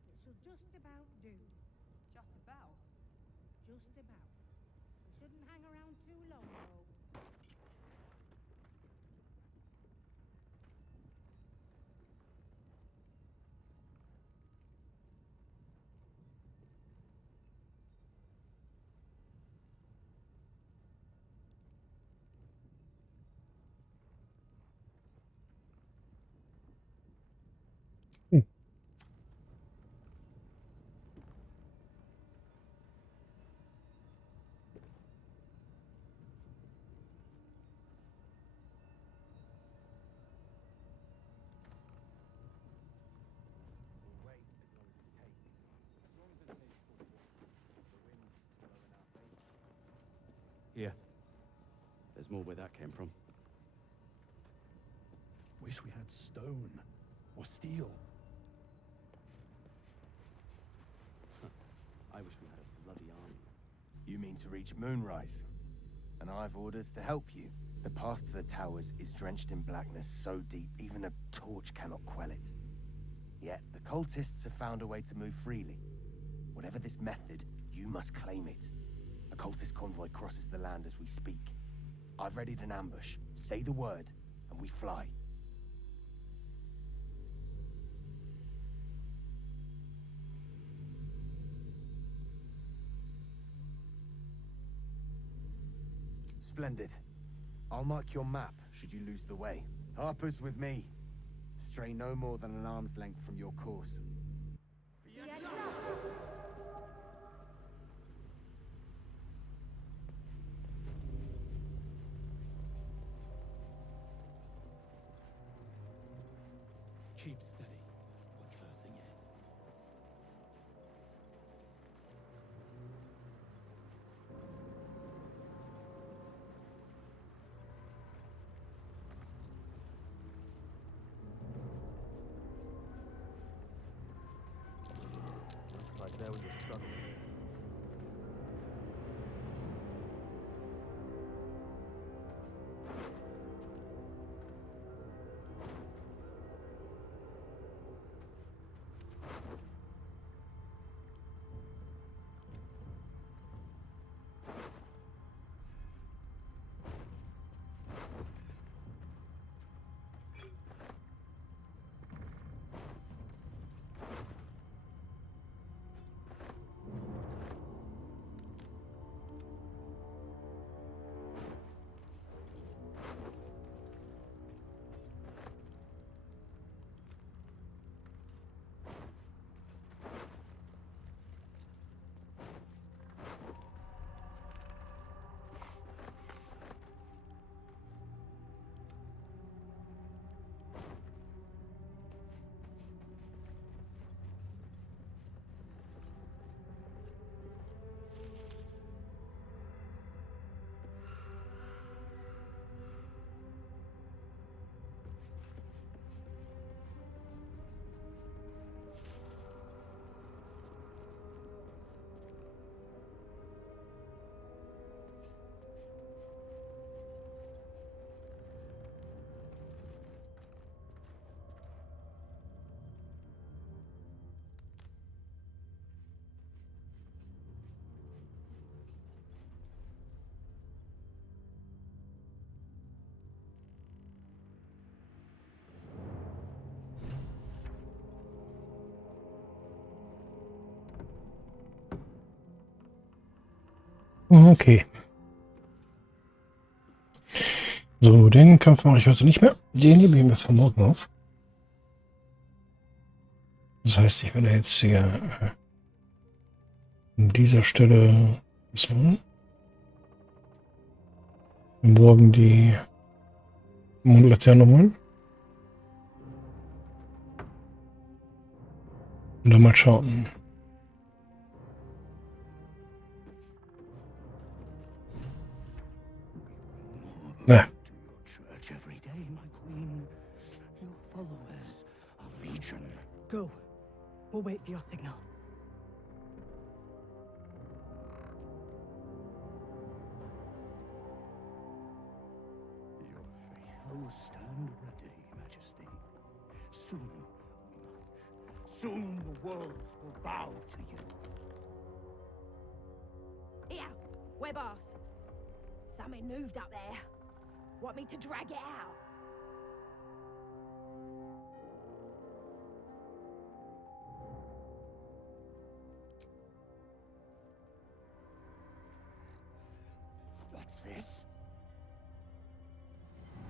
it should just about do. Just about. Just about. We shouldn't hang around too long, though. Here. There's more where that came from. Wish we had stone or steel. I wish we had a bloody army. You mean to reach Moonrise? And I've orders to help you. The path to the towers is drenched in blackness so deep even a torch cannot quell it. Yet the cultists have found a way to move freely. Whatever this method, you must claim it. A cultist convoy crosses the land as we speak. I've readied an ambush. Say the word, and we fly. Splendid. I'll mark your map should you lose the way. Harper's with me. Stray no more than an arm's length from your course. Keep steady. We're closing in. Looks like there was a struggle here. Okay. So, den Kampf mache ich heute nicht mehr. Den hebe ich mir für morgen auf. Das heißt, ich werde jetzt hier an dieser Stelle morgen die Mondlaterne holen. Und dann mal schauen. Na. Church every day, my queen. Your followers are legion. Go. We'll wait for your signal. Your faithful will stand ready, Majesty. Soon we march. Soon the world will bow to you. Here, Webars. Something moved up there. Want me to drag it out? What's this?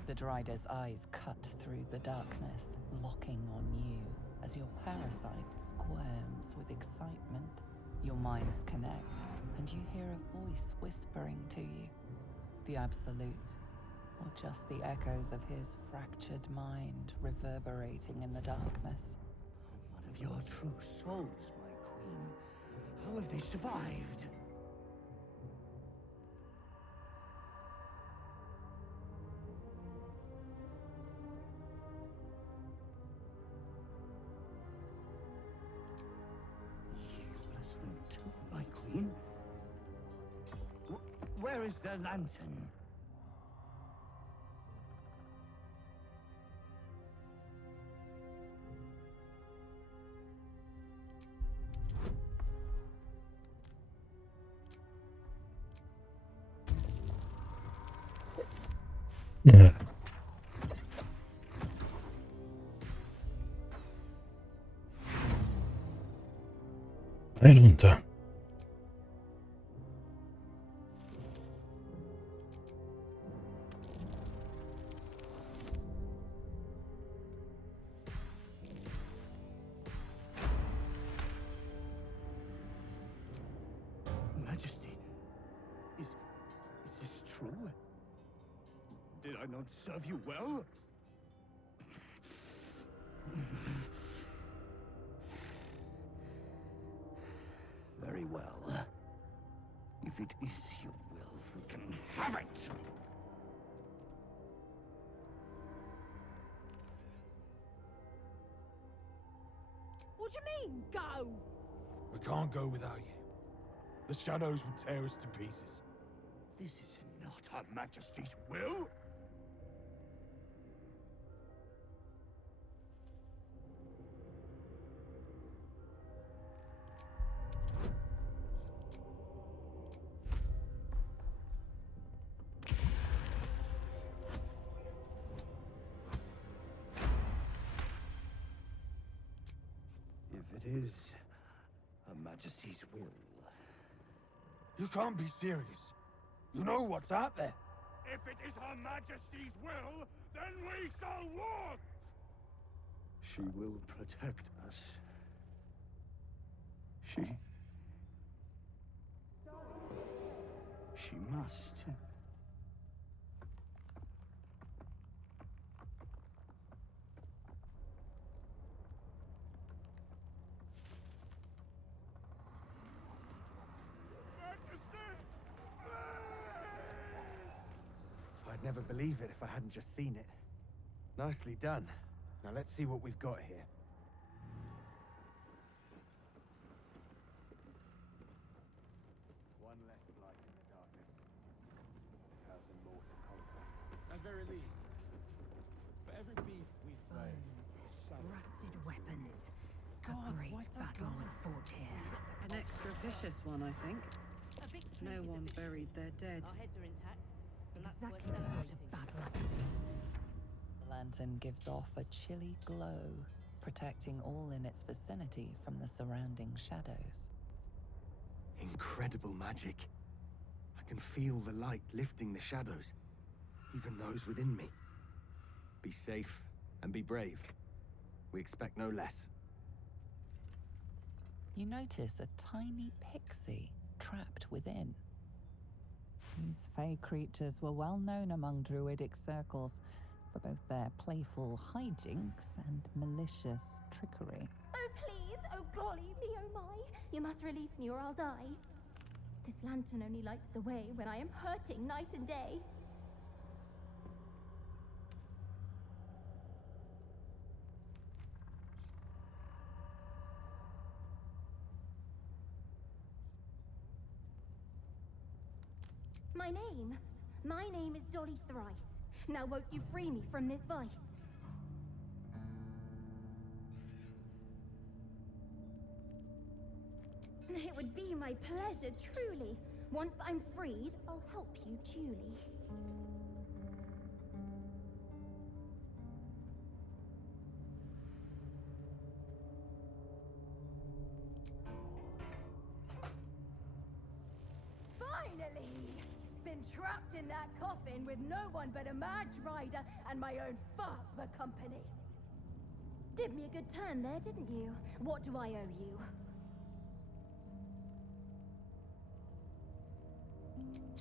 The Drider's eyes cut through the darkness, locking on you as your parasite squirms with excitement. Your minds connect, and you hear a voice whispering to you. The Absolute, or just the echoes of his fractured mind reverberating in the darkness. One of your true souls, my queen. How have they survived? Them too, my queen. Where is their lantern? Ja. Ein runter. Majesty, is this true? Did I not serve you well? Very well. If it is your will, we can have it! What do you mean, go? We can't go without you. The shadows would tear us to pieces. This is not Her Majesty's will! If it is Her Majesty's will... You can't be serious. You know what's out there. If it is Her Majesty's will, then we shall walk! She will protect us. She must. I'd never believe it if I hadn't just seen it. Nicely done. Now let's see what we've got here. One less blight in the darkness. 1,000 more to conquer. At very least, for every beast we slay, Rusted weapons. A great battle was fought here. An extra vicious one, I think. No one buried their dead. Our heads are intact. Exactly the sort of battle. The lantern gives off a chilly glow, protecting all in its vicinity from the surrounding shadows. Incredible magic. I can feel the light lifting the shadows, even those within me. Be safe and be brave. We expect no less. You notice a tiny pixie trapped within. These fey creatures were well known among druidic circles for both their playful hijinks and malicious trickery. Oh, please! Oh, golly me, oh my! You must release me or I'll die. This lantern only lights the way when I am hurting night and day. My name is Dolly Thrice, Now won't you free me from this vice? It would be my pleasure, truly. Once I'm freed, I'll help you duly. Finally! Been trapped in that coffin with no one but a mad rider and my own farts for company. Did me a good turn there, didn't you? What do I owe you?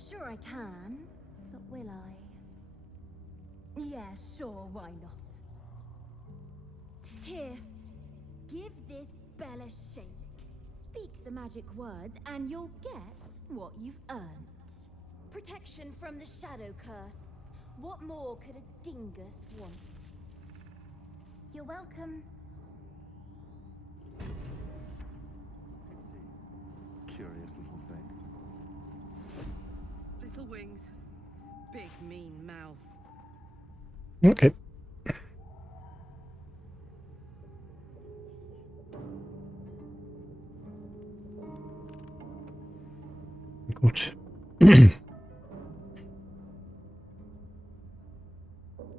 Sure I can, but will I? Yeah, sure, why not? Here, give this bell a shake. Speak the magic words and you'll get what you've earned. Protection from the shadow curse. What more could a dingus want? You're welcome. Curious little thing. Little wings, big mean mouth. Okay. Gut.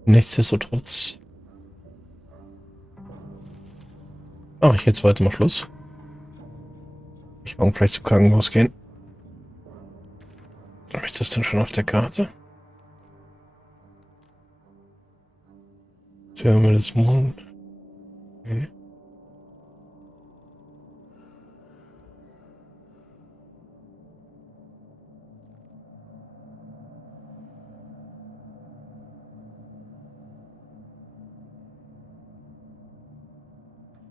Nichtsdestotrotz. Ah, ich jetzt heute mal Schluss. Ich morgen vielleicht zum Krankenhaus gehen. Habe ich das denn schon auf der Karte? Türme des Mondes. Okay.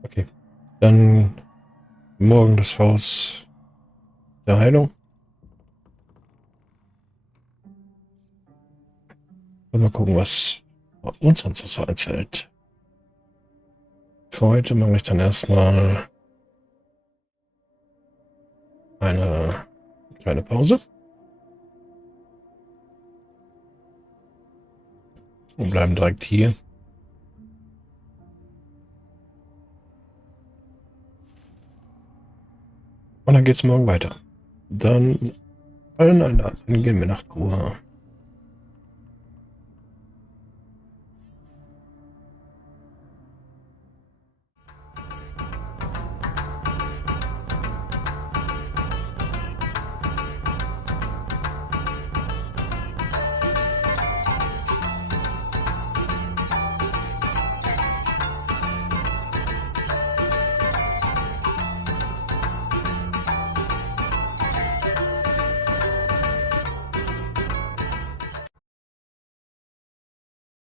Okay. Dann morgen das Haus der Heilung. Und mal gucken, was uns sonst so einfällt. Für heute mache ich dann erstmal eine kleine Pause. Und bleiben direkt hier. Und dann geht es morgen weiter. Dann allen gehen wir Nachtruhe.